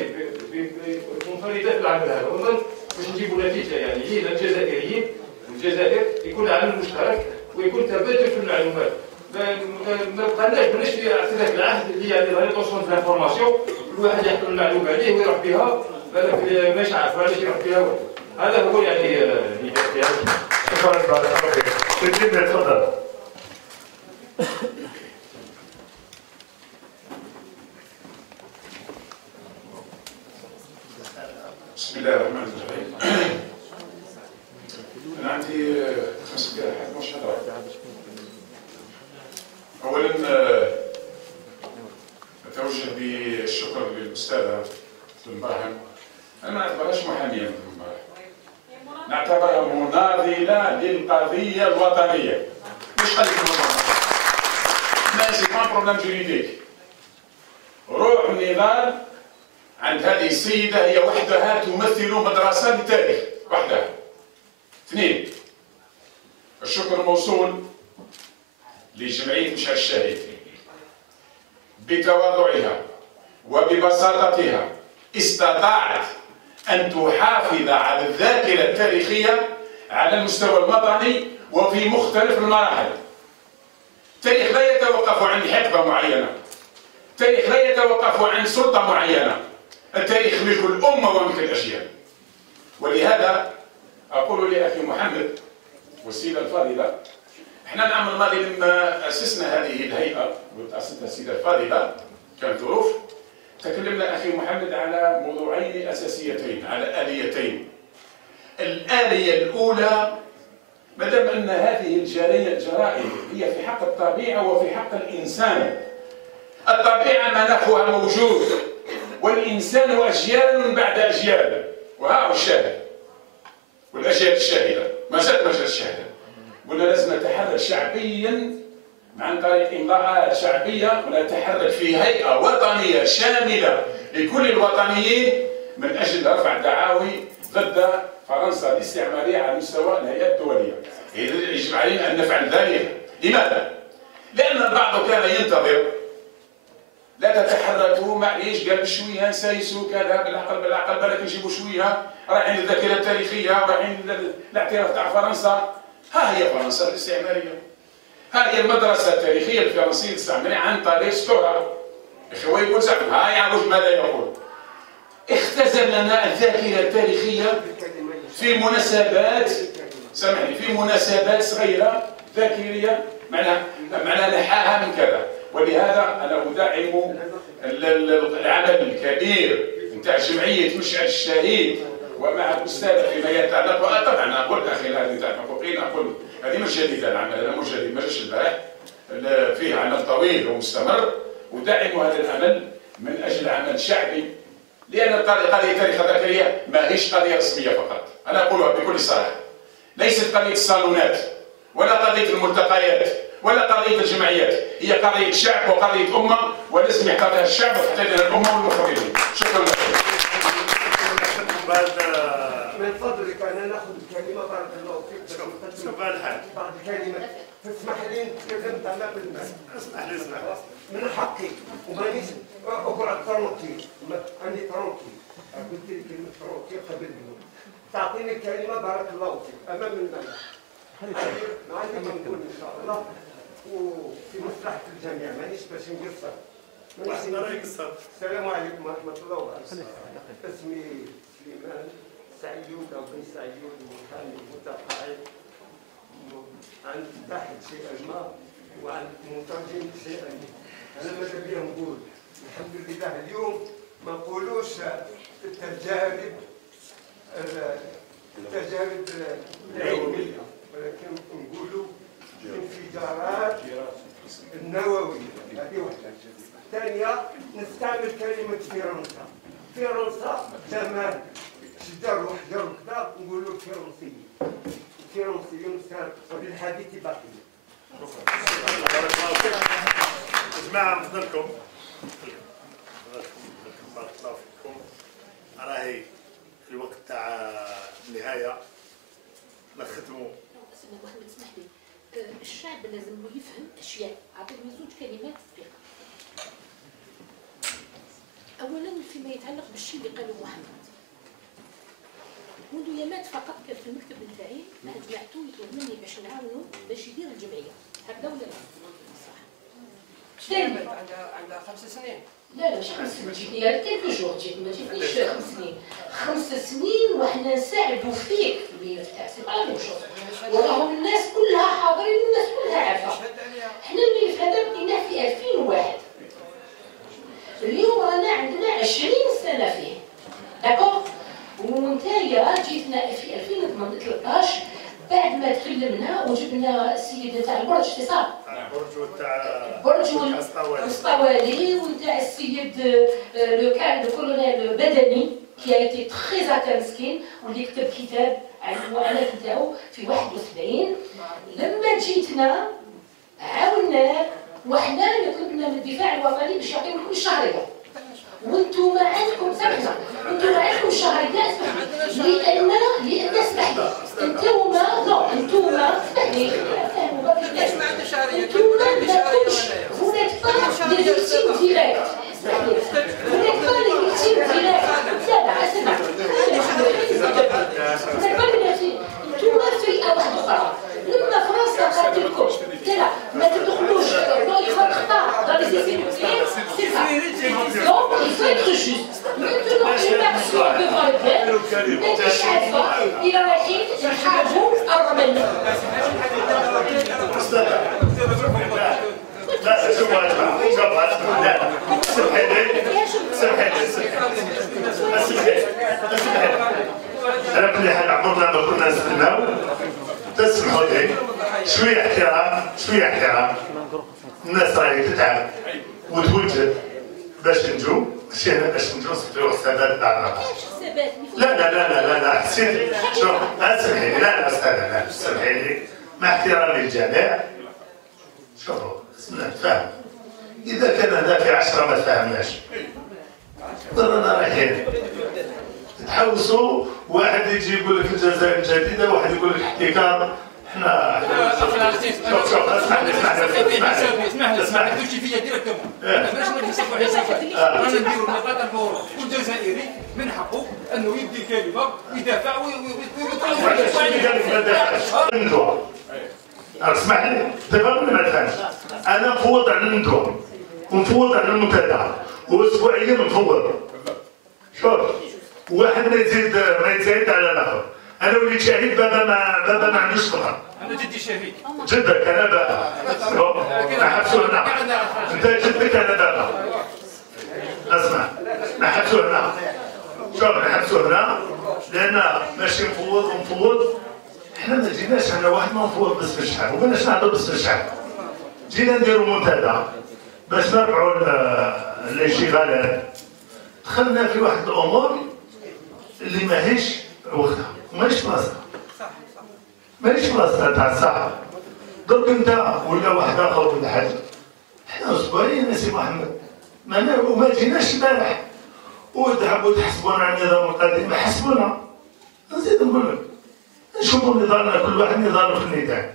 في العمل هذا، ونظن باش نجيبوا نتيجة يعني هي للجزائريين والجزائر يكون عمل مشترك ويكون تبادل في المعلومات. ما بقناش في اعتراف العهد اللي يعني لا توصل في الفورماسيون الواحد يحكم المعلومة عليه ويروح بها بالك ماش عارف علاش يروح بها وحده. هذا هو يعني الإجابة. شكرا بارك الله فيك. سيدي تفضل. بسم الله الرحمن الرحيم. أنا عندي 5 دقائق حتى مش هضر. أولا أتوجه بالشكر للأستاذة المراهن. أنا ما نعتبرهاش محامية مثل المراهن، نعتبرها مناضلة للقضية الوطنية. مش قضية الوطنية. ماشي ما بروبليم جوريديك. روح النضال عند هذه السيدة هي وحدها تمثل مدرسة للتاريخ وحدها. 2 الشكر موصول لجمعية مشعل الشهيد بتواضعها وببساطتها استطاعت أن تحافظ على الذاكرة التاريخية على المستوى الوطني وفي مختلف المراحل. التاريخ لا يتوقف عن حقبة معينة، التاريخ لا يتوقف عن سلطة معينة، التاريخ ملك الأمة وملك الأجيال. ولهذا أقول لأخي محمد والسيدة الفاضلة، احنا العام الماضي لما أسسنا هذه الهيئة وتأسست السيدة الفاضلة كانت ظروف، تكلمنا أخي محمد على موضوعين أساسيتين، على آليتين. الآلية الأولى ما دام أن هذه الجرائم هي في حق الطبيعة وفي حق الإنسان. الطبيعة مناخها موجود والإنسان أجيال بعد أجيال، وها هو الشاهد والأجيال الشاهدة ما زالت مجال الشاهدة. قلنا لازم نتحرك شعبيا عن طريق إمضاءات شعبية ونتحرك في هيئة وطنية شاملة لكل الوطنيين من أجل رفع دعاوي ضد فرنسا الاستعمارية على مستوى الهيئات الدولية. يجب علينا أن نفعل ذلك. لماذا؟ لأن البعض كان ينتظر لا تتحركوا معليش قال بشويه نسايسوا كذا بالعقل بالك نجيبوا شويه رايحين للذاكره التاريخيه رايحين للاعتراف تاع فرنسا. ها هي فرنسا الاستعماريه، ها هي المدرسه التاريخيه الفرنسيه الاستعماريه عن طريق ستورا. اخوي يقول زعما ها يعرف ماذا يقول. اختزل لنا الذاكره التاريخيه في مناسبات، سامحني، في مناسبات صغيره ذاكريه معناها نحاها من كذا. ولهذا انا ادعم العمل الكبير نتاع جمعيه مشعل الشهيد ومع الاستاذ فيما يتعلق. طبعا اقول اخي هذه نتاع الحقوقيين اقول هذه مش جديده، العمل هذا مش جديد، ما جاش البارح، فيه عمل طويل ومستمر. ودعم هذا العمل من اجل عمل شعبي، لان قضيه تاريخ الذاكريه ماهيش قضيه رسميه فقط، أنا أقولها بكل صراحة، ليست قضية الصالونات ولا قضية الملتقيات ولا قضية الجمعيات، هي قضية شعب وقضية أمة، ولازم يحتضنها الشعب وتحتضنها الأمة والمخرجين. شكرا لكم. من فضلك انا ناخذ الكلمه بارك الله فيك. بعض الكلمات تسمح لي نتكلم تمام الناس. اسمح لي من حقي ومانيش اقرا ترونكي، عندي ترونكي، قلت لي كلمه ترونكي قبل اليوم. تعطيني الكلمه بارك الله فيك امام الناس. ما عندي ما نقول ان شاء الله وفي مصلحه الجميع، مانيش باش نقصر. السلام عليكم ورحمه الله وبركاته. اسمي سليمان سعيود او بن سعيود، محامي متقاعد، عن تحت شيئا ما وعن مترجم شيئا ما. انا ماذا بيا نقول الحمد لله اليوم ما نقولوش التجارب العلميه، ولكن نقولوا الانفجارات النوويه. هذه واحده. الثانيه نستعمل كلمه فرنسا. فرنسا زمان شجر وحجر وكذا نقولوا الفرنسيين. الفرنسيون وبالحديث باقي. جماعة نفضلكم بارك الله فيكم. راهي في الوقت تاع النهاية نختموا. محمد اسمح لي، الشعب لازم يفهم اشياء. اعطيني زوج كلمات دقيقه. اولا فيما يتعلق بالشيء اللي قاله محمد، منذ يامات فقط كان في المكتب نتاعي جمعتو يطلب مني باش نعاونو باش يدير الجمعيه هكذا ولا لا؟ صح. ثاني عندها 5 سنين. لا مش 5 سنين، جيتني غير كيلكو جور، جيت ما جيتنيش 5 سنين. 5 سنين وحنا نساعدوا فيك في الملف تاعك، سي با ميم شوز. وراهم الناس كلها حاضرين والناس كلها عارفه. حنا الملف هذا بديناه في 2001. اليوم رانا عندنا 20 سنه فيه. داكور؟ ونتايا جيتنا في 2013 بعد ما تكلمنا وجبنا السيد تاع البرج اتصال. برج الاسطوالي ونتاع السيد لو كولونيل بدني كي ايتي تري اتان مسكين واللي كتب كتاب على المعاناه نتاعو في 71. لما جيتنا عاوناه وحنا كنا من الدفاع الوطني باش يعطيو كل شهريه. وانتم عندكم سمحنا، انتم عندكم شهريات لان اسمح لي، انتم اسمح لي ليش ما عندنا شهريه؟ انتم ما كنتش vous n'êtes pas des victimes directes. اسمح لي، vous n'êtes pas des victimes directes. لا اسمع، vous n'êtes pas des victimes. انتم فئه واحده اخرى. لما فرنسا قالت لكم لا ما تدخلوش dans les خطا dans les essais nucléaires, c'est ça. Donc il faut être juste. Maintenant une action devant le peuple مانيش عارفه الى رايحين نحاربوا الرمل. لا شوفوا يا جماعة لا سمحي لي على كل حال عمرنا ما كنا نستناو. تسمحوا لي شويه احترام. الناس راهي تتعب وتوجد باش نجو، ماشي انا باش نجو نصفيو حسابات بعضنا. لا حسيت شوف اسمحي لي. لا استاذ لا سمحي لي مع احترامي للجميع. شوفوا خصنا نتفاهم. اذا كان هذا في 10 ما تفاهمناش رانا رايحين تحوسوا. واحد يجي يقول لك الجزائر الجديده، واحد يقول لك احتكار. احنا شوف اسمح لي اسمح لي تمشي فيا ديريكتومون. ماناش نصبوا على صفاتي، رانا نديروا نقاط الحوار. كل جزائري من حقه انه يدي كلمه ويدافع الندوه. اسمح لي تفهمني ما تفهمش. انا مفوض على الندوه ومفوض على المنتدى واسبوعيا مفوض. شوف واحد ما يزيد على الاخر. انا وليت شهيد بابا ما عندوش خبره. انا جدي شهيد. جدك انا بابا. نحبسوا هنا. انت جدك انا بابا. اسمع نحبسوا هنا. شوف نحبسوا هنا لان ماشي مفوض. احنا ما جيناش انا واحد ما نفوض باسم الشعب وماناش نهضر باسم الشعب. جينا نديروا منتدى باش نرفعوا الانشغالات. دخلنا في واحد الامور اللي ماهيش وقتها. ماهيش بلاصتها. ماهيش بلاصتها تاع الصحة. درك أنت ولا واحد آخر ولا حاجة. حنا أسبوعين يا سي محمد. وما جيناش البارح. وتحبوا تحسبونا على النظام القديم، حسبونا. نزيد نقول لك. نشوفوا نظامنا كل واحد نظامه في الميدان.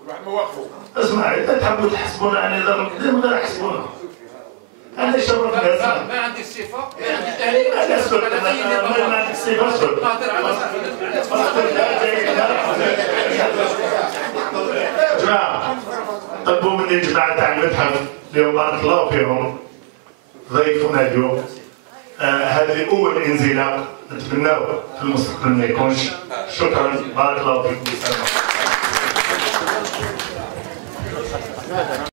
كل واحد مواقفه. اسمع إذا تحبوا تحسبونا على النظام القديم غير حسبونا. أنا شرفني اسمع. ما عندك صفة، ما عندك تهريب. ما عندك صفة اسكت. جماعة طلبوا مني جماعة تاع المتحف اليوم بارك الله فيهم ضيفونا اليوم. هذه أول انزلاق نتمناو في المستقبل ما يكونش. شكرا بارك الله فيكم.